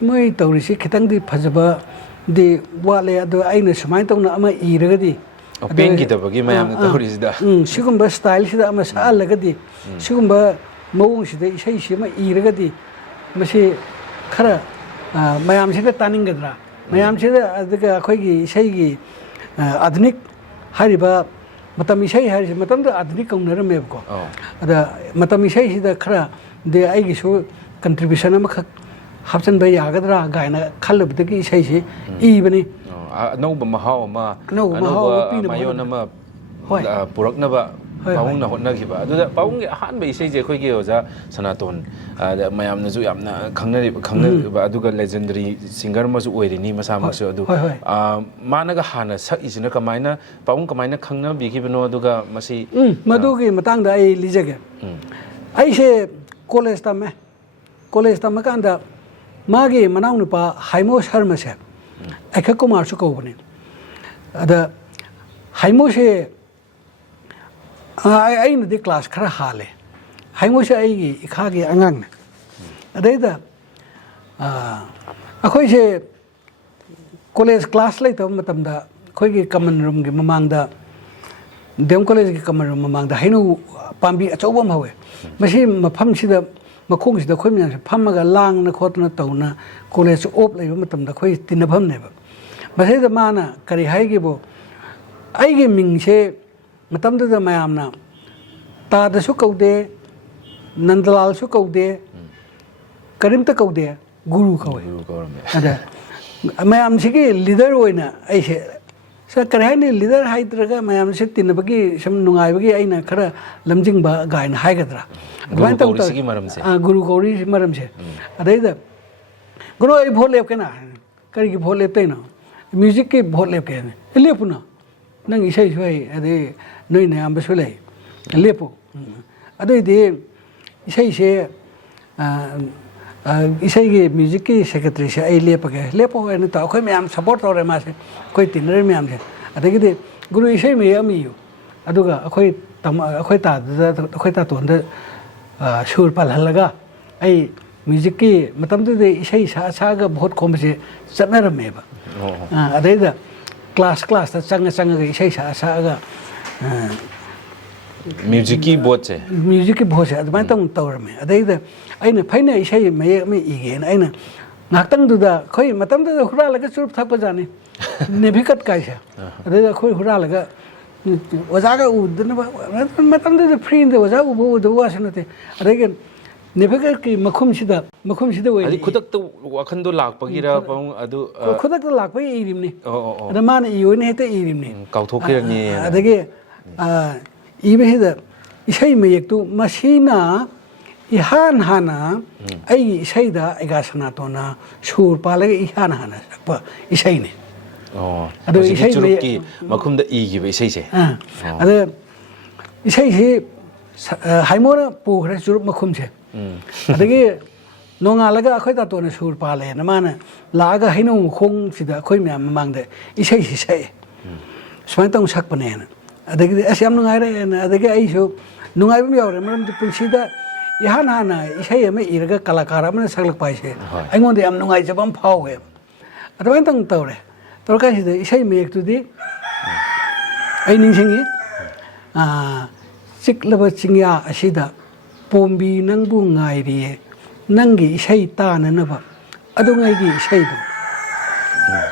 ꯃꯣꯏ ꯇꯧꯔꯤꯁꯤ ꯈꯤꯇꯪꯗꯤ ꯐꯖꯕꯗꯤ ꯋꯥꯠꯂꯦ ꯑꯗꯣ ꯑꯩꯅ ꯁꯨꯃꯥꯏꯅ ꯇꯧꯅ ꯑꯃ ꯏꯔꯒꯗꯤ ꯄꯦꯟꯈꯤꯗꯕꯒꯤ ꯃꯌꯥꯝꯅ ꯇꯧꯔꯤꯁꯤꯗ ꯁꯤꯒꯨꯝꯕ ꯁ꯭ꯇꯥꯏꯜꯁꯤꯗ ꯑꯃ ꯁꯛꯍꯜꯂꯒꯗꯤ ꯁꯤꯒꯨꯝꯕ ꯃꯑꯣꯡꯁꯤꯗ ꯏꯁꯩꯁꯤ ꯑꯃ ꯏꯔꯒꯗꯤ ꯃꯁꯤ ꯈꯔ ꯃꯌꯥꯝꯁꯤꯗ ꯇꯥꯅꯤꯡꯒꯗ꯭ꯔꯥ ꯃꯌꯥꯝꯁꯤꯗ ꯑꯗꯨꯒ ꯑꯩꯈꯣꯏꯒꯤ ꯏꯁꯩꯒꯤ ꯑꯙꯨꯅꯤꯛ ꯍꯥꯏꯔꯤꯕ ꯃꯇꯝ ꯏꯁꯩ ꯍꯥꯏꯔꯤꯁꯦ ꯃꯇꯝꯗ ꯑꯙꯨꯅꯤꯛ ꯀꯧꯅꯔꯝꯃꯦꯕꯀꯣ ꯑꯗ ꯃꯇꯝ ꯏꯁꯩꯁꯤꯗ ꯈꯔ ꯑꯩꯒꯤꯁꯨ ꯀꯟꯇ꯭ꯔꯤꯕ꯭ꯌꯨꯁꯟ ꯑꯃꯈꯛ ꯍꯥꯞꯆꯤꯟꯕ ꯌꯥꯒꯗ꯭ꯔꯥ ꯀꯥꯏꯅ ꯈꯜꯂꯨꯕꯗꯒꯤ ꯏꯁꯩꯁꯤ ꯏꯕꯅꯤ ꯑꯅꯧꯕ ꯃꯍꯥꯎ ꯑꯃ ꯑꯅꯧꯕ ꯃꯥꯌꯣꯟ ꯑꯃ ꯍꯣꯏ ꯄꯨꯔꯛꯅꯕ ꯍꯣꯏ ꯄꯥꯕꯨꯡꯅ ꯍꯣꯠꯅꯈꯤꯕ ꯑꯗꯨꯗ ꯄꯥꯕꯨꯡꯒꯤ ꯑꯍꯥꯟꯕ ꯏꯁꯩꯁꯦ ꯑꯩꯈꯣꯏꯒꯤ ꯑꯣꯖꯥ ꯁꯅꯥꯇꯣꯟ ꯃꯌꯥꯝꯅꯁꯨ ꯌꯥꯝꯅ ꯈꯪꯅꯔꯤꯕ ꯑꯗꯨꯒ ꯂꯦꯖꯦꯟꯗꯔꯤ ꯁꯤꯡꯒꯔ ꯑꯃꯁꯨ ꯑꯣꯏꯔꯤꯅꯤ ꯃꯁꯥꯃꯛꯁꯨ ꯑꯗꯨ ꯍꯣꯏ ꯍꯣꯏ ꯃꯥꯅꯒ ꯍꯥꯟꯅ ꯁꯛꯏꯁꯤꯅ ꯀꯃꯥꯏꯅ ꯄꯥꯕꯨꯡ ꯀꯃꯥꯏꯅ ꯈꯪꯅꯕꯤꯈꯤꯕꯅꯣ ꯑꯗꯨꯒ ꯃꯁꯤ ꯃꯗꯨꯒꯤ ꯃꯇꯥꯡꯗ ꯑꯩ ꯂꯤꯖꯒꯦ ꯑꯩꯁꯦ ꯀꯣꯂꯦꯖ ꯇꯝꯃꯦ ꯀꯣꯂꯦꯖ ꯇꯝꯃꯀꯥꯟꯗ ꯃꯥꯒꯤ ꯃꯅꯥꯎꯅꯨꯄꯥ ꯍꯥꯏꯃꯣ ꯁꯔꯃꯁꯦ ꯑꯩꯈꯛ ꯀꯨꯃꯥꯔꯁꯨ ꯀꯧꯕꯅꯤ ꯑꯗ ꯍꯥꯏꯃꯣꯁꯦ ꯑꯩꯅꯗꯤ ꯀ꯭ꯂꯥꯁ ꯈꯔ ꯍꯥꯜꯂꯦ ꯍꯥꯏꯃꯣꯁꯦ ꯑꯩꯒꯤ ꯏꯈꯥꯒꯤ ꯑꯉꯥꯡꯅꯦ ꯑꯗꯩꯗ ꯑꯩꯈꯣꯏꯁꯦ ꯀꯣꯂꯦꯖ ꯀ꯭ꯂꯥꯁ ꯂꯩꯇꯕ ꯃꯇꯝꯗ ꯑꯩꯈꯣꯏꯒꯤ ꯀꯃꯟ ꯔꯨꯝꯒꯤ ꯃꯃꯥꯡꯗ ꯗꯤ ꯑꯦꯝ ꯀꯣꯂꯦꯖꯀꯤ ꯀꯃꯟ ꯔꯨꯝ ꯃꯃꯥꯡꯗ ꯍꯩꯅꯧ ꯄꯥꯝꯕꯤ ꯑꯆꯧꯕ ꯑꯃ ꯍꯧꯋꯦ ꯃꯁꯤ ꯃꯐꯝꯁꯤꯗ ꯃꯈꯣꯡꯁꯤꯗ ꯑꯩꯈꯣꯏ ꯃꯌꯥꯝꯁꯦ ꯐꯝꯃꯒ ꯂꯥꯡꯅ ꯈꯣꯠꯇꯅ ꯇꯧꯅ ꯀꯣꯂꯦꯖ ꯑꯣꯞ ꯂꯩꯕ ꯃꯇꯝꯗ ꯑꯩꯈꯣꯏ ꯇꯤꯟꯅꯐꯝꯅꯦꯕ ꯃꯁꯤꯗ ꯃꯥꯅ ꯀꯔꯤ ꯍꯥꯏꯒꯦꯕꯨ ꯑꯩꯒꯤ ꯃꯤꯡꯁꯦ ꯃꯇꯝꯗꯨꯗ ꯃꯌꯥꯝꯅ ꯇꯥꯗꯁꯨ ꯀꯧꯗꯦ ꯅꯟꯗꯂꯥꯜꯁꯨ ꯀꯧꯗꯦ ꯀꯔꯤꯝꯇ ꯀꯧꯗꯦ ꯒꯨꯔꯨ ꯀꯧꯋꯦ ꯑꯗ ꯃꯌꯥꯝꯁꯤꯒꯤ ꯂꯤꯗꯔ ꯑꯣꯏꯅ ꯑꯩꯁꯦ ꯀꯔꯤ ꯍꯥꯏꯅꯤ ꯂꯤꯗꯔ ꯍꯥꯏꯗ꯭ꯔꯒ ꯃꯌꯥꯝꯁꯦ ꯇꯤꯟꯅꯕꯒꯤ ꯁꯨꯝ ꯅꯨꯡꯉꯥꯏꯕꯒꯤ ꯑꯩꯅ ꯈꯔ ꯂꯝꯖꯤꯡꯕ ꯒꯥꯏꯅ ꯍꯥꯏꯒꯗ꯭ꯔꯥ ꯑꯗꯨꯃꯥꯏꯅ ꯇꯧ ꯒꯨꯔꯨ ꯀꯧꯔꯤꯁꯤ ꯃꯔꯝꯁꯦ ꯑꯗꯩꯗ ꯒꯨꯔꯨ ꯑꯩ ꯚꯣꯠ ꯂꯦꯞꯀꯦꯅ ꯀꯔꯤꯒꯤ ꯚꯣꯠ ꯂꯦꯞꯇꯣꯏꯅꯣ ꯃ꯭ꯌꯨꯖꯤꯛꯀꯤ ꯚꯣꯠ ꯂꯦꯞꯀꯦꯅ ꯂꯦꯞꯄꯨꯅ ꯅꯪ ꯏꯁꯩꯁꯨ ꯍꯩ ꯑꯗꯩ ꯅꯣꯏ ꯑꯌꯥꯝꯕꯁꯨ ꯂꯩ ꯂꯦꯞꯄꯨ ꯑꯗꯨꯏꯗꯤ ꯏꯁꯩꯁꯦ ꯏꯁꯩꯒꯤ ꯃ꯭ꯌꯨꯖꯤꯛꯀꯤ ꯁꯦꯀ꯭ꯔꯦꯇꯔꯤꯁꯦ ꯑꯩ ꯂꯦꯞꯄꯒꯦ ꯂꯦꯞꯄꯣ ꯍꯥꯏꯅ ꯇꯧ ꯑꯩꯈꯣꯏ ꯃꯌꯥꯝ ꯁꯞꯄꯣꯔꯠ ꯇꯧꯔꯦ ꯃꯥꯁꯦ ꯑꯩꯈꯣꯏ ꯇꯤꯟꯅꯔꯤꯕ ꯃꯌꯥꯝꯁꯦ ꯑꯗꯒꯤꯗꯤ ꯒꯨꯔꯨ ꯏꯁꯩ ꯃꯌꯦꯛ ꯑꯃ ꯏꯌꯨ ꯑꯗꯨꯒ ꯑꯩꯈꯣꯏ ꯇꯥꯇꯣꯟꯗ ꯁꯨꯔ ꯄꯥꯜꯍꯜꯂꯒ ꯑꯩ ꯃ꯭ꯌꯨꯖꯤꯛꯀꯤ ꯃꯇꯝꯗꯨꯗ ꯏꯁꯩ ꯁꯛꯑꯒ ꯚꯣꯠ ꯈꯣꯝꯕꯁꯦ ꯆꯠꯅꯔꯝꯃꯦꯕ ꯑꯗꯩꯗ ꯀ꯭ꯂꯥꯁꯇ ꯆꯪꯉꯒ ꯏꯁꯩ ꯁꯛꯑꯒ ꯃ꯭ꯌꯨꯖꯤꯛꯀꯤ ꯚꯣꯠꯁꯦ ꯑꯗꯨꯃꯥꯏꯅ ꯇꯧꯔꯝꯃꯦ ꯑꯗꯩꯗ ꯑꯩꯅ ꯐꯩꯅ ꯏꯁꯩ ꯃꯌꯦꯛ ꯑꯃ ꯏꯒꯦꯅ ꯑꯩꯅ ꯉꯥꯏꯍꯥꯛꯇꯪꯗꯨꯗ ꯑꯩꯈꯣꯏ ꯃꯇꯝꯗꯨꯗ ꯍꯨꯔꯥꯜꯂꯒ ꯆꯨꯔꯨꯞ ꯊꯛꯄꯖꯥꯠꯅꯤ ꯅꯦꯚꯤꯀꯠ ꯀꯥꯏꯁꯦ ꯑꯗꯩꯗ ꯑꯩꯈꯣꯏ ꯍꯨꯔꯥꯜꯂꯒ ꯑꯣꯖꯥꯒ ꯎꯗꯅꯕ ꯃꯇꯝꯗꯨꯗ ꯐ꯭ꯔꯤꯗ ꯑꯣꯖꯥ ꯎꯗꯕ ꯋꯥꯁꯨ ꯅꯠꯇꯦ ꯑꯗꯒꯤ ꯅꯦꯚꯤꯀꯠꯀꯤ ꯃꯈꯨꯝꯁꯤꯗ ꯑꯣꯏꯅ ꯈꯨꯗꯛꯇ ꯋꯥꯈꯟꯗꯣ ꯂꯥꯛꯄꯒꯤꯔ ꯑꯗꯨ ꯈꯨꯗꯛꯇ ꯂꯥꯛꯄꯒꯤ ꯏꯔꯤꯕꯅꯤ ꯑꯗ ꯃꯥꯅ ꯏꯌꯣꯅ ꯍꯦꯛꯇ ꯏꯔꯤꯕꯅꯤ ꯀꯥꯎꯊꯣꯛꯈꯤꯔꯅꯤ ꯑꯗꯒꯤ ꯏꯕꯁꯤꯗ ꯏꯁꯩ ꯃꯌꯦꯛꯇꯨ ꯃꯁꯤꯅ ꯏꯍꯥꯟ ꯍꯥꯟꯅ ꯑꯩꯒꯤ ꯏꯁꯩꯗ ꯑꯩꯒꯥ ꯁꯅꯥꯇꯣꯟꯅ ꯁꯨꯔ ꯄꯥꯜꯂꯒ ꯏꯍꯥꯟ ꯍꯥꯟꯅ ꯁꯛꯄ ꯏꯁꯩꯅꯤ ꯑꯗꯨ ꯏꯁꯩ ꯆꯨꯔꯨꯞꯀꯤ ꯃꯈꯨꯝꯗ ꯏꯈꯤꯕ ꯏꯁꯩꯁꯦ ꯑꯗ ꯏꯁꯩꯁꯤ ꯍꯥꯏꯃꯣꯅ ꯄꯨꯈ꯭ꯔꯦ ꯆꯨꯔꯨꯞ ꯃꯈꯨꯝꯁꯦ ꯑꯗꯒꯤ ꯅꯣꯡꯉꯥꯜꯂꯒ ꯑꯩꯈꯣꯏ ꯇꯥꯇꯣꯟꯅ ꯁꯨꯔ ꯄꯥꯜꯂꯦꯅ ꯃꯥꯅ ꯂꯥꯛꯑꯒ ꯍꯩꯅꯧ ꯃꯈꯣꯡꯁꯤꯗ ꯑꯩꯈꯣꯏ ꯃꯌꯥꯝ ꯃꯃꯥꯡꯗ ꯏꯁꯩꯁꯤ ꯁꯛꯑꯦ ꯁꯨꯃꯥꯏꯅ ꯇꯧꯅ ꯁꯛꯄꯅꯦꯅ ꯑꯗꯒꯤꯗꯤ ꯑꯁ ꯌꯥꯝ ꯅꯨꯡꯉꯥꯏꯔꯦꯅ ꯑꯗꯒꯤ ꯑꯩꯁꯨ ꯅꯨꯡꯉꯥꯏꯕ ꯑꯃ ꯌꯥꯎꯔꯦ ꯃꯔꯝꯗꯤ ꯄꯨꯟꯁꯤꯗ इहान हाना इसाई अमे इरगा कलाकार अमे सगलक पाइसे आइगोंदे याम नुंगाइजबा अम फावे अदबाइन तंग तौरे तौरकासिदे इसाई मेयेक्तुदि आई निंसिंगी चिकलबा चिंग्या असिदा पोंबी नंगबु ngairiye नंगी इसाई ताननबा अदुंगाइगी इसाईदो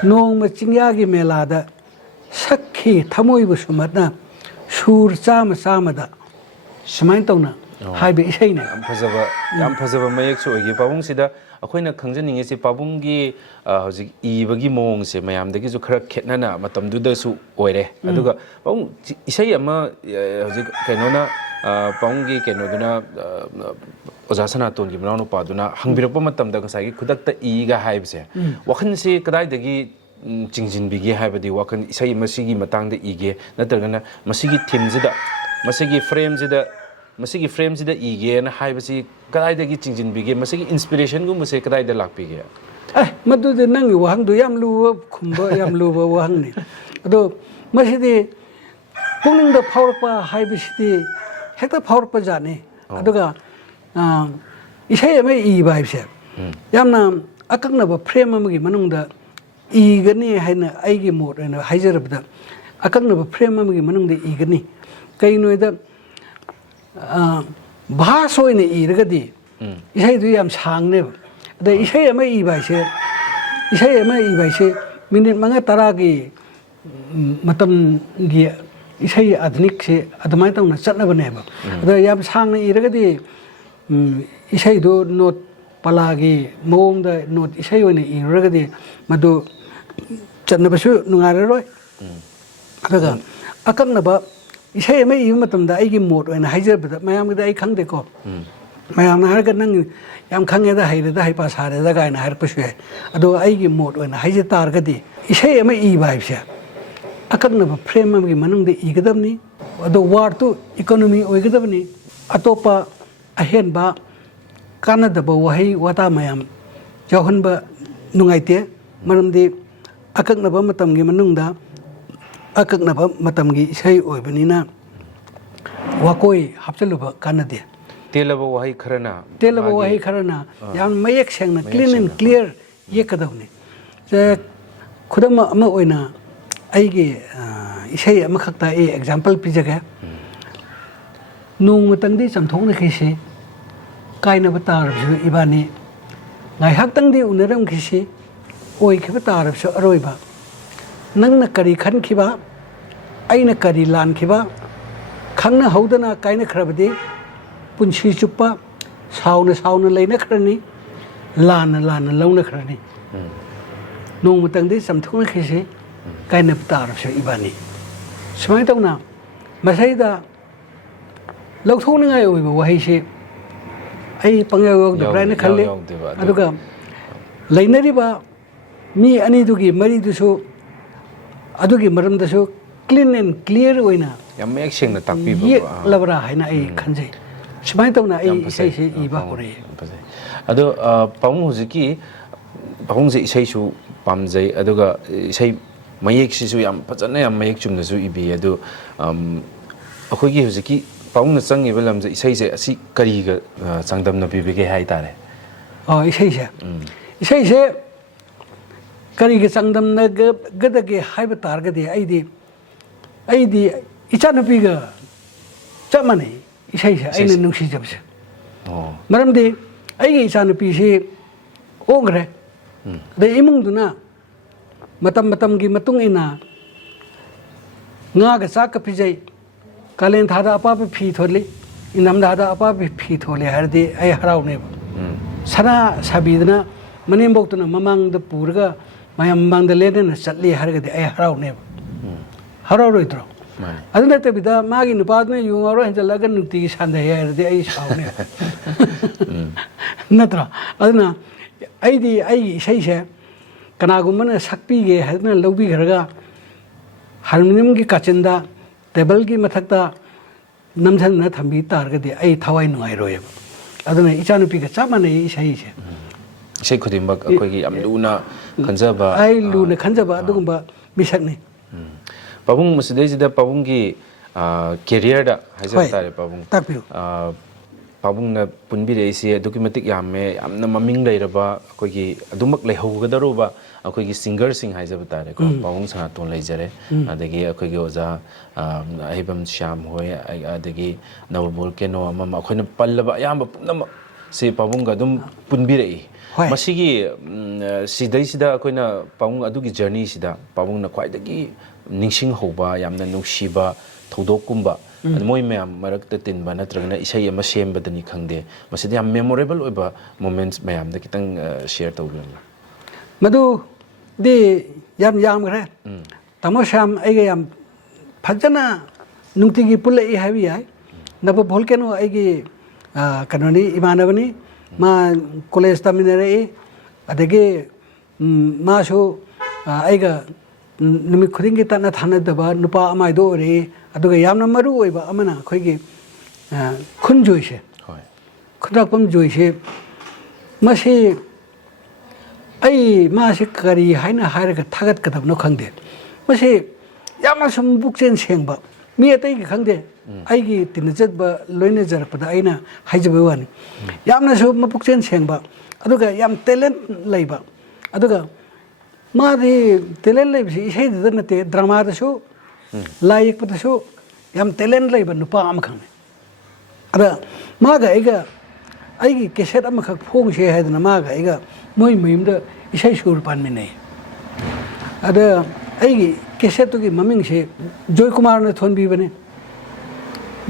नोंमा चिंग्यागी मेलादा सक्खी थमोइबु सुमतना सुर चामा चामादा सुमाइन तौना हाइबे इसाईने याम फजबा मयेक सो ओइगी पाबुंगसिदा अखोइना खंजनिंगेसि पाबुंगी हौजिक इबगी मोंगसे मयामदगी जो खरा खेतनाना मतमदुदसु ओइरे अदुगा पाबुंग इसाई अमा हौजिक कैनोना पाबुंगी कैनोदुना ओजा सनातोनगी मनावनो पादुना हंबिरपा मतमदा गसागी खुदक्ता इगा हाइबसे वखनसे कदाइदगी ꯆꯤꯡꯖꯤꯟꯕꯤꯒꯦ ꯍꯥꯏꯕꯗꯤ ꯋꯥꯈꯜ ꯏꯁꯩ ꯃꯁꯤꯒꯤ ꯃꯇꯥꯡꯗ ꯏꯒꯦ ꯅꯠꯇ꯭ꯔꯒꯅ ꯃꯁꯤꯒꯤ ꯊꯤꯝꯁꯤꯗ ꯃꯁꯤꯒꯤ ꯐ꯭ꯔꯦꯝꯁꯤꯗ ꯏꯒꯦꯅ ꯍꯥꯏꯕꯁꯤ ꯀꯗꯥꯏꯗꯒꯤ ꯆꯤꯡꯖꯤꯟꯕꯤꯒꯦ ꯃꯁꯤꯒꯤ ꯏꯟꯁꯄꯤꯔꯦꯁꯟꯒꯨꯝꯕꯁꯦ ꯀꯗꯥꯏꯗ ꯂꯥꯛꯄꯤꯒꯦ ꯃꯗꯨꯗꯤ ꯅꯪꯒꯤ ꯋꯥꯍꯪꯗꯨ ꯌꯥꯝ ꯂꯨꯕ ꯈꯨꯝꯕ ꯌꯥꯝ ꯂꯨꯕ ꯋꯥꯍꯪꯅꯤ ꯑꯗꯣ ꯃꯁꯤꯗꯤ ꯄꯨꯛꯅꯤꯡꯗ ꯐꯥꯎꯔꯛꯄ ꯍꯥꯏꯕꯁꯤꯗꯤ ꯍꯦꯛꯇ ꯐꯥꯎꯔꯛꯄ ꯖꯥꯠꯅꯤ ꯑꯗꯨꯒ ꯏꯁꯩ ꯑꯃ ꯏꯕ ꯍꯥꯏꯕꯁꯦ ꯌꯥꯝꯅ ꯑꯀꯛꯅꯕ ꯐ꯭ꯔꯦꯝ ꯑꯃꯒꯤ ꯃꯅꯨꯡꯗ ꯏꯒꯅꯤ ꯍꯥꯏꯅ ꯑꯩꯒꯤ ꯃꯣꯠ ꯑꯣꯏꯅ ꯍꯥꯏꯖꯔꯕꯗ ꯑꯀꯛꯅꯕ ꯐ꯭ꯔꯦꯝ ꯑꯃꯒꯤ ꯃꯅꯨꯡꯗ 이ꯒꯅꯤ ꯀꯩꯒꯤꯅꯣꯗ ꯚꯥꯁ ꯑꯣꯏꯅ ꯏꯔꯒꯗꯤ 이세도 ꯌꯥꯝ ꯁꯥꯡꯅꯦꯕ ꯑꯗ 이세 ꯑꯃ 이바 이세 미닛 mga taragi matamgi 이세 아드닉세 아드마이 땅나 ꯆꯠꯅꯕꯅꯦꯕ ꯑꯗ ꯌꯥꯝ ꯁꯥꯡꯅ 이ꯔꯒꯗꯤ 이세도 노트 palagi 모ongda 노트 이세 어ꯣꯏꯅ 이르ꯔꯒꯗꯤ ꯃꯗꯨ ꯆꯠꯅꯕꯁꯨ ꯅꯨꯡꯉꯥꯏꯔꯔꯣꯏ ꯑꯗꯨꯒ ꯑꯀꯛꯅꯕ 이세 ꯑꯃ 이ꯕ ꯃꯇꯝꯗ ꯑꯩꯒꯤ ꯃꯣꯠ ꯑꯣꯏꯅ ꯍꯥꯏꯖꯕꯗ ꯃꯌꯥꯝꯒꯤꯗꯤ ꯑꯩ ꯈꯪꯗꯦꯀꯣ ꯃꯌꯥꯝꯅ ꯍꯥꯏꯔꯒ ꯅꯪ ꯌꯥꯝ ꯈꯪꯉꯦꯗ ꯍꯩꯔꯦꯗ ꯍꯩꯄꯥ ꯁꯥꯔꯦꯗ ꯀꯥꯏꯅ ꯍꯥꯏꯔꯛꯄꯁꯨ ꯌꯥꯏ ꯑꯗꯣ ꯑꯩꯒꯤ ꯃꯣꯠ ꯑꯣꯏꯅ ꯍꯥꯏꯖ ꯇꯥꯔꯒꯗꯤ ꯏꯁꯩ ꯑꯃ ꯏꯕ ꯍꯥꯏꯕꯁꯦ ꯑꯀꯛꯅꯕ ꯐ꯭ꯔꯦꯝ ꯑꯃꯒꯤ ꯃꯅꯨꯡꯗ ꯏꯒꯗꯕꯅꯤ ꯑꯗꯣ ꯋꯥꯔꯗꯇꯨ ꯏꯀꯣꯅꯣꯃꯤ ꯑꯣꯏꯒꯗꯕꯅꯤ ꯑꯇꯣꯞꯄ ꯑꯍꯦꯟꯕ ꯀꯥꯟꯅꯗꯕ ꯋꯥꯍꯩ ꯋꯥꯇꯥ ꯃꯌꯥꯝ ꯌꯥꯎꯍꯟꯕ ꯅꯨꯡꯉꯥꯏꯇꯦ ꯃꯔꯝꯗꯤ ꯑꯀꯛꯅꯕ ꯃꯇꯝꯒꯤ ꯃꯅꯨꯡꯗ ꯑꯀꯛꯅꯕ ꯃꯇꯝꯒꯤ ꯏꯁꯩ ꯑꯣꯏꯕꯅꯤꯅ ꯋꯥꯀꯣꯏ ꯍꯥꯞꯆꯜꯂꯨꯕ ꯀꯥꯟꯅꯗꯦ ꯇꯦꯜꯂꯕ ꯋꯥꯍꯩ ꯈꯔꯅ ꯌꯥꯝ ꯃꯌꯦꯛ ꯁꯦꯡꯅ ꯀ꯭ꯂꯤꯟ ꯑꯦꯟ ꯀ꯭ꯂꯤꯌꯔ ꯌꯦꯛꯀꯗꯕꯅꯤ ꯈꯨꯗꯝ ꯑꯃ ꯑꯣꯏꯅ ꯑꯩꯒꯤ ꯏꯁꯩ ꯑꯃꯈꯛꯇ ꯑꯩ ꯑꯦꯛꯖꯥꯝꯄꯜ ꯄꯤꯖꯒꯦ ꯅꯣꯡꯃꯇꯪꯗꯤ ꯆꯝꯊꯣꯛꯅꯈꯤꯁꯤ ꯀꯥꯏꯅꯕ ꯇꯥꯔꯕꯁꯨ ꯏꯕꯥꯅꯤ ꯉꯥꯏꯍꯥꯛꯇꯪꯗꯤ ꯎꯅꯔꯝꯈꯤꯁꯤ ꯑꯣꯏꯈꯤꯕ ꯇꯥꯔꯕꯁꯨ ꯑꯔꯣꯏꯕ ꯅꯪꯅ ꯀꯔꯤ ꯈꯟꯈꯤꯕ ꯑꯩꯅ ꯀꯔꯤ ꯂꯥꯟꯈꯤꯕ ꯈꯪꯅꯍꯧꯗꯅ ꯀꯥꯏꯅꯈ꯭ꯔꯕꯗꯤ ꯄꯨꯟꯁꯤ ꯆꯨꯞꯄ ꯁꯥꯎꯅ ꯁꯥꯎꯅ ꯂꯩꯅꯈ꯭ꯔꯅꯤ ꯂꯥꯟꯅ ꯂꯥꯟꯅ ꯂꯧꯅꯈ꯭ꯔꯅꯤ ꯅꯣꯡꯃꯇꯪꯗꯤ ꯆꯝꯊꯣꯛꯅꯈꯤꯁꯤ ꯀꯥꯏꯅꯕ ꯇꯥꯔꯕꯁꯨ ꯏꯕꯥꯅꯤ ꯁꯨꯃꯥꯏꯅ ꯇꯧꯅ ꯃꯁꯩꯗ ꯂꯧꯊꯣꯛꯅꯤꯡꯉꯥꯏ ꯑꯣꯏꯕ ꯋꯥꯍꯩꯁꯤ ꯑꯩ ꯄꯪꯌꯥꯎ ꯌꯥꯎꯗꯕ꯭ꯔꯥ ꯍꯥꯏꯅ ꯈꯜꯂꯤ ꯑꯗꯨꯒ ꯂꯩꯅꯔꯤꯕ ꯃꯤ ꯑꯅꯤꯗꯨꯒꯤ ꯃꯔꯤꯗꯨꯁꯨ ꯑꯗꯨꯒꯤ ꯃꯔꯝꯗꯁꯨ ꯀ꯭ꯂꯤꯟ ꯑꯦꯟ ꯀ꯭ꯂꯤꯌꯔ ꯑꯣꯏꯅ ꯌꯥꯝ ꯃꯌꯦꯛ ꯁꯦꯡꯅ ꯇꯥꯛꯄꯤꯕ ꯌꯦꯛꯂꯕ꯭ꯔꯥ ꯍꯥꯏꯅ ꯑꯩ ꯈꯟꯖꯩ ꯁꯨꯃꯥꯏꯅ ꯇꯧꯅ ꯑꯩ ꯏꯁꯩꯁꯤ ꯏꯕ ꯍꯧꯔꯛꯏ ꯑꯗꯣ ꯄꯥꯕꯨꯡ ꯍꯧꯖꯤꯛꯀꯤ ꯄꯥꯕꯨꯡꯁꯦ ꯏꯁꯩꯁꯨ ꯄꯥꯝꯖꯩ ꯑꯗꯨꯒ ꯏꯁꯩ ꯃꯌꯦꯛꯁꯤꯁꯨ ꯌꯥꯝ ꯐꯖꯅ ꯌꯥꯝ ꯃꯌꯦꯛ ꯆꯨꯝꯅꯁꯨ 이비 ꯑꯗꯨ ꯑꯩꯈꯣꯏꯒꯤ ꯍꯧꯖꯤꯛꯀꯤ ꯄꯥꯕꯨꯡꯅ ꯆꯪꯉꯤꯕ ꯂꯝꯁꯦ ꯏꯁꯩꯁꯦ ꯑꯁꯤ ꯀꯔꯤꯒ ꯆꯥꯡꯗꯝꯅꯕꯤꯕꯒꯦ ꯍꯥꯏꯇꯥꯔꯦ 이세이세 그리게 짱담나게게 하이브 따르게디 아이디 이찬우비가 쩌마네 이세이세 아이는 능시 잡세 말함디 아이게 이찬우비시 오그래 내 이몽두나 마tam기 마뚱이나 ngaga sak pijai kalen thada apa phi tholi inam thada apa phi tholi hardi ai harau ne sana sabidna manem boktuna mamang da purga mayam mang da lena chatli hargadi ai harau ne harau roitro aduna te bida magi nupadne yungaro henjalaga nukti sanda hardi ai saune natra aduna ai sei kanagumana sakpige hadna lawbi garaga harmonium की काचिंदा टेबल की मथक्ता नमझन न थंबी तारगदे आई थवाई नुआई रोय अदुना इचानुपी का चामाने इसाई से इसाई खुदिमक अखोगी याम लुना खंजबा आई लुना खंजबा अदुगुंबा मिसकनी पाबुंग मसिदैजिदा पाबुंग की करियर दा हाइजा तारे पाबुंग ताकपियो पाबुंगना पुनबिरेसी अदुकी मतिक यामे यामना ममिंग लैरबा अखोगी अदुमक लेहौगदरोबा अखोगी सिंगर सिंग हाइजब तारे को पाबुंग सनातोन लैजरे अदगी अखोगी ओजा अहिबम श्याम होय अदगी नवबोल केनो अमम अखोइना पल्लबा याम पुनम से पाबुंग अदुम पुनबिरेई मसिगी सिदैसिदा अखोइना पाबुंग अदुगी जर्नी सिदा पाबुंगना ख्वाइदगी निंगसिंग होबा यामना नुक्सिबा थौदोककुंबा मोय मैम मरक्ता तिनबा नत्रगना इसाई अमा सेमबदनी खंगदे मसिदा याम मेमोरेबल ओइबा मोमेंट्स मैम दा कितंग शेयर तौबेला मधु दे याम गरे तमो श्याम आइगे याम फजना नुक्तिगी पुल्ले हाबी याय नब भोलकेनो आइगे कनोनी इमानबनी मा कॉलेज तमिनरे अदगे मासो ꯑꯩꯒ ꯅꯨꯃꯤꯠ ꯈꯨꯗꯤꯡꯒꯤ ꯇꯠꯅ ꯊꯥꯅꯗꯕ ꯅꯨꯄꯥ ꯑꯃꯥꯏꯗꯣ ꯑꯣꯏꯔꯛꯏ ꯑꯗꯨꯒ ꯌꯥꯝꯅ ꯃꯔꯨ ꯑꯣꯏꯕ ꯑꯃꯅ ꯑꯩꯈꯣꯏꯒꯤ ꯈꯨꯟꯖꯣꯏꯁꯦ ꯍꯣꯏ ꯈꯨꯟꯗ꯭ꯔꯥꯛꯄꯝ ꯖꯣꯏꯁꯦ ꯃꯁꯤ ꯑꯩ ꯃꯥꯁꯤ ꯀꯔꯤ ꯍꯥꯏꯅ ꯍꯥꯏꯔꯒ ꯊꯥꯒꯠꯀꯗꯕꯅꯣ ꯈꯪꯗꯦ ꯃꯁꯤ ꯌꯥꯝꯅ ꯁꯨꯝ ꯄꯨꯛꯆꯦꯜ ꯁꯦꯡꯕ ꯃꯤ ꯑꯇꯩꯒꯤ ꯈꯪꯗꯦ ꯑꯩꯒꯤ ꯇꯤꯟꯅꯖꯕ ꯂꯣꯏꯅꯖꯔꯛꯄꯗ ꯑꯩꯅ ꯍꯥꯏꯖꯕ ꯋꯥꯅꯤ ꯌꯥꯝꯅꯁꯨ ꯃꯄꯨꯛꯆꯦꯜ ꯁꯦꯡꯕ ꯑꯗꯨꯒ ꯌꯥꯝ ꯇꯦꯂꯦꯟ ꯂꯩꯕ ꯑꯗꯨꯒ मादी टेलेंट लेबसी इसे दर नते ड्रामा दसु लाइक पदसु याम टेलेंट लेब नुपा अम खंगे अदा मागा एगा आइगी केसेट अम खक फोंग से हैदना मागा एगा मोय मयम द इसे सुर पान मिने अदा आइगी केसेट तो की ममिंग से जॉय कुमार ने थोन भी बने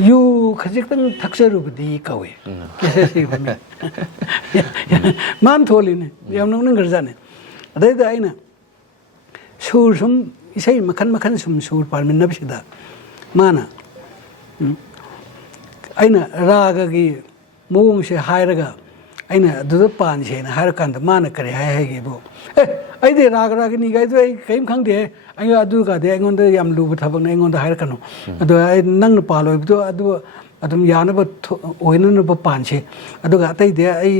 यू खजिकतंग थक्सरुबदी कवे केसेट से बने मान थोलिने याम नंग गरजाने अदा आइना सुर सुम इसे मखन मखन सुम सुर पारमिनबसिदा माना अइना रागगी मौंग से हायरगा अइना दुद पान सेना हायर कांद माना करे हाय हायगेबो ए अइदे राग रागनी गाइदो अइ कइम खंगदे अइ अदु गादे अइगोंद याम लुब थबक ने अइगोंद हायर कनो अदो अइ नंग पालोइबदो अदु अदुम यानब ओइननब पानसे अदुगा अतैदे अइ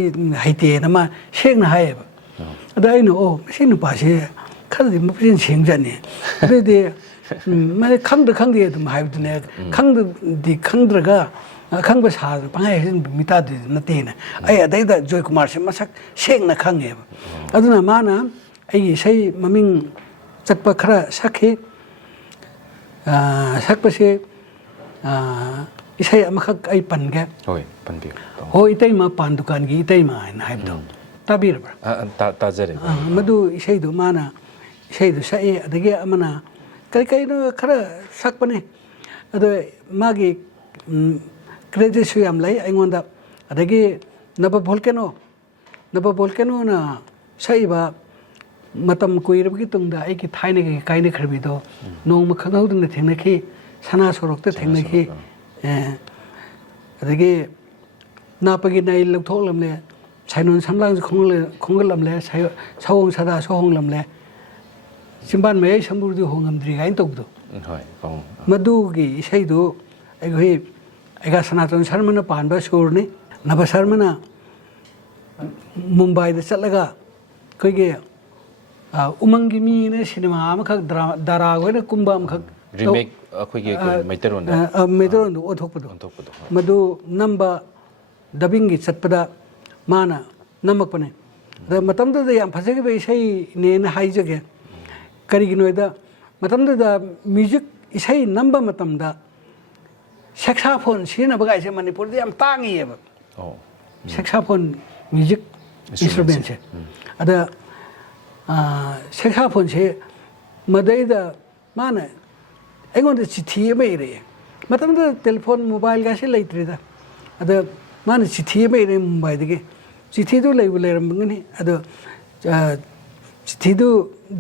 हाइते नमा सेगना हायबा अदा अइना ओ मसि नुपासे खरदि मपुजिन सेंगजाने अदुदे माने खंगदे अदुम हाइबदने खंगदि खंगद्रगा खंग सा पंगाई मिता नतेना अय अदैदा जॉय कुमार से मसक सेंगना खंगे अदुना माना अई सही ममिंग चटप खरा सखे सकपसे इसे अमखक अई पनगे होय पनबि हो इतैमा पान दुकान गी इतैमा हाइना हाइबदो ताबिरबा ताजरे मदु इसेदु माना इसेदु सए अदगे अमना कई कईनो खरा सकपने अदो मागी क्रेडिट सु याम लै अइगोंदा अदगे नब भोल्केनो ना सइबा मतम कुइरबगी तुंगदा आइकी थाइने की काइने खरबिदो नोंग खंगौदंग थेंनखि सना सोरक्ते थेंनखि अदगे नापगी नाइ लौथोलमले साइनोन समलांग खोंगलमले सावोंग सदा सोहोंगलमले सिम्बान मयै समबुरदि होंगमद्रि गाइन तौबदो होय मदुगी इसेदु अइगोइ अइगा सनातन शर्मना पानबा सुरनि नभ शर्मना मुंबई दा चलगा कइगे उमंगी मीने सिनेमा अमखक दारा गोइना कुंबा अमखक रीमेक अखोइगे मैतरोन ओथोकपदो मदु नंबा डबिंग चटपदा माना नमकपने द मतमदा याम फजगे इसे नेन हाइजगे करिगिनोइदा मतमदा म्यूजिक इसे नंबा मतमदा सेक्साफोन सिनबगाइसे मणिपुर याम तांगीएबा सेक्साफोन म्यूजिक इंस्ट्रूमेंट से अदा सेक्साफोन से मदैदा माना अइगोंद चिठी मेरे मतमदा टेलीफोन मोबाइल गासे लैत्रेदा अदा माना चिठी मेरे मुंबई दगे चिठी दो लेरमगनी अदो चिठी दो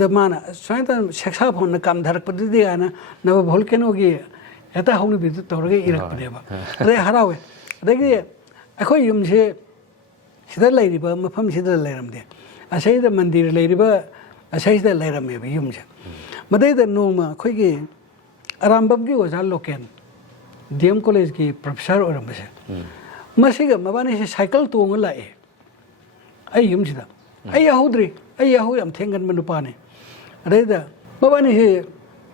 द माना स्वाइता सेक्साफोन काम धरकपदि आना नव भोल्केनोगी एता हौनि बिदु तौरगे इरकपनेबा अदे हरावे अदगे अखोय युमसे सिदा लैरिबा मफम सिदा लैरमदे असैदा मंदिर लैरिबा असैदा लैरमेबा युमसे मदैदा नोमा अखोयगे अरामबमगी ओजा लोकेन डीएम कॉलेज की प्रोफेसर ओरमबसे मसिगा मबानी से साइकिल तोंग लाए आई युमसिदा आई याहुद्री आई याहु याम थेंगन मनुपाने अदैदा मबानी से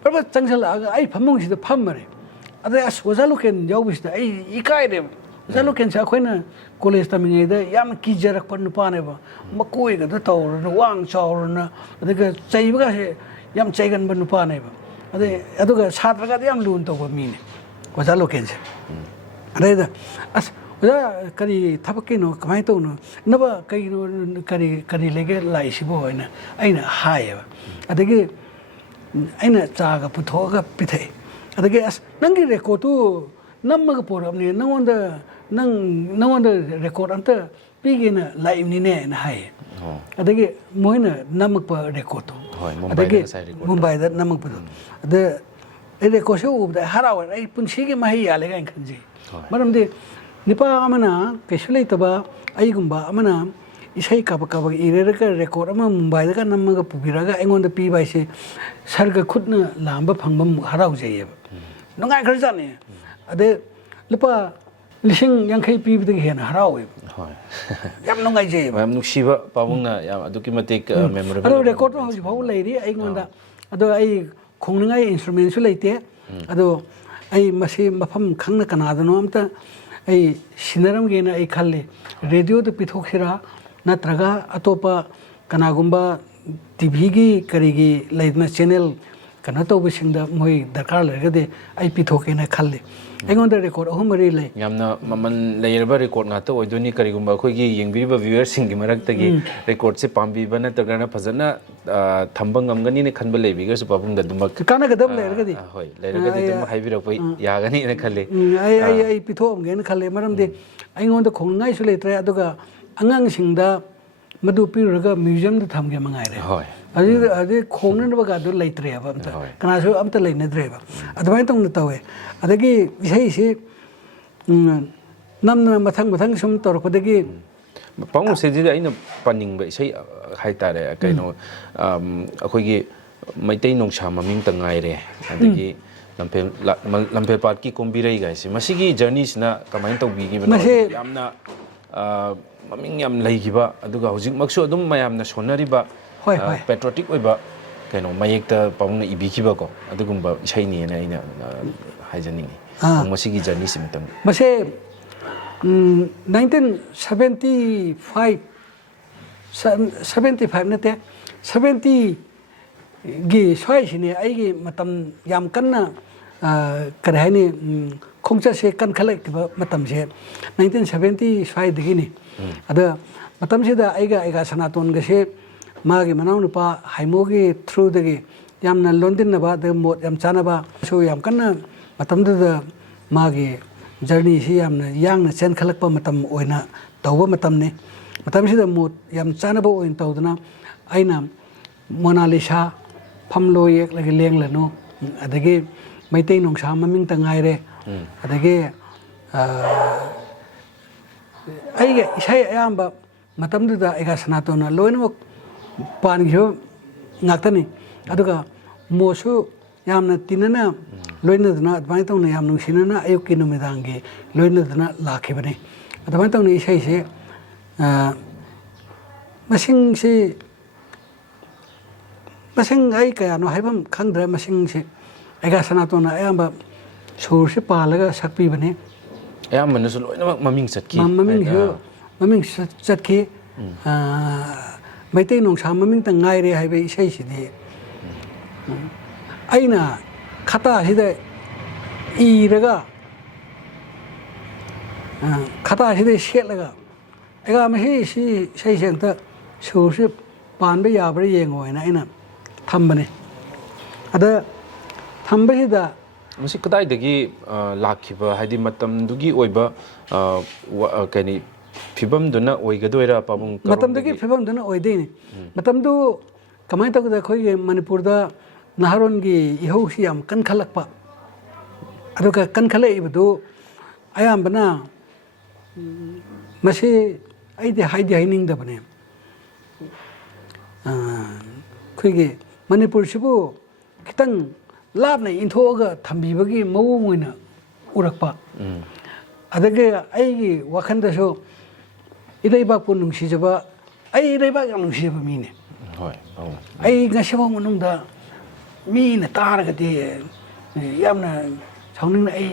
प्रबत चंगसलागा आई फमुंगसिदा फमरे अदे अस ओजा लोकेन याउबिसिदा आई इकाइरे ओजा लोकेन से अखोइना कॉलेज तमिङैदा याम किजरक नुपानेबा मकोइगा द तौरन वांग चाउरन अदगा चैबगा से याम चैगन नुपानेबा अदे अदुगा छात्रगा याम लुन तौबा मीने ओजा लोकेन से अदैदा अस ओजा करी थपकिनो कमाइ तौनो नबा कइनो करी लेगे लाइसिबो हैना अइना हायबा अदगे अइना चागा पुथोगा पिथै अदगे अस नंगी रेकॉर्डु नम्मगा पोरमनि नंगोंद रेकॉर्ड अंत पिगेना लाइवनिने ना हाय अदगे मोइना नमक रेकॉर्ड अदगे मुंबई दा नमक पदो अदे रेकॉर्ड से उबदा हराव आई पुंसीगे माही Yale again खंजी मरमदे Nipah Amna कैसु लेतबा अइगुंबा Amna isai kaba kaba ireraka record ama Mumbai daga namaga pubiraga aingonda piba ise sarga khutna lamba phangbam harau jayeba nungai kharjane ade lupa lising yankai pibidagi hena harau hoi yam nungai jayeba mayam nuksiba pabungna yam aduki matik memorable ado record ho ji bau leiri aingonda ado ai khongningai instrument su leite ado ai masi mafam khangna kanadano amta ai sinaram gena ai khalle radio da pithoksira natraga atopa kanagumba tv gi karigi leidna channel kana to bisingda moi darkar legade ai pithokena khalle aingonda record ahumari lei yamna maman layerba record ngata oidoni karigumba khoi gi yengbiriba viewers sing gi maraktagi record se pambi bana tagana phajana thamba ngamgani ne khanba lebi ga su babum da dumak kana gadam lergadi hoi lergadi dum haibira poi yagani ne khalle ai pithom gen khalle maram de aingonda khongngai su leitre aduga angang singda madu piruraga museum da thamge mangai re hoi adi khongna baga du leitre ba amta kana su amta leine dre ba admai tong na tawe adagi isai si namna mathang mathang sum tor ko dagi pang se ji aina paning ba sei hai tare kaino akhoi gi maitai nongsa maming tangai re adagi lampe pat ki kombirei ga si masigi journey sina kamai to bi gi ba yamna maming yam leigiba aduga hojik maksu adum mayamna sonariba patriotic oiba kaino mayekta pamna ibikiba ko adugumba isai ni na ina haijaningi masigi journey simtam mase 1975 75 nate 70 gi swai sine ai gi matam yam kanna kare hani khongcha se kan khalek ba matam se 1975 digi ni ada matam se da aiga sanaton ga se magi manau nupa haimo gi through dagi yamna london na ba de mot yam chana ba so yam kanna matam da magi journey si yamna yangna chen khalak pa matam oina tawba matam ne matam se da mot yam chana ba oin tawdana aina Mona Lisa phamlo yek lagi leng lanu adagi maitai nongsa maming tangai re adagi aiga isai ayamba matam da aiga sanatona loinok pan gyo ngaktani aduga mosu yamna tinana loina dana admai tongna yam nungsinana ayukki numidangi loina dana lakhibane admai tongna isai se masing si masing ai kaya no haibam khangdra masing si aiga sanatona ayamba sur si palaga sakpi bane ayam manusul loina maming satki maming satki maitai nongsa maming ta ngai re haibe isai sidi aina khata sida iraga khata sida shetlaga ega mahi si sai sengta sursi panba yabra yengoina aina thambane ada thambasida masi kadai dagi lakhiba haidi matam dugi oiba kani phibam duna oigadoira pabung matam dagi phibam duna oideni matam du kamai ta da khoi manipur da naharon gi ihau si yam kan khalakpa aduga kan khalai ibdu ayam bana masi aide haide haining da bane khoi gi manipur sibu kitang labna inthoga thambibagi mawong oina urakpa adage aigi wakhanda so idaiba pu nungsijaba ai idaiba yang nungsijaba mine hoi ai ngasaba munungda mine taraga de yamna chawning ai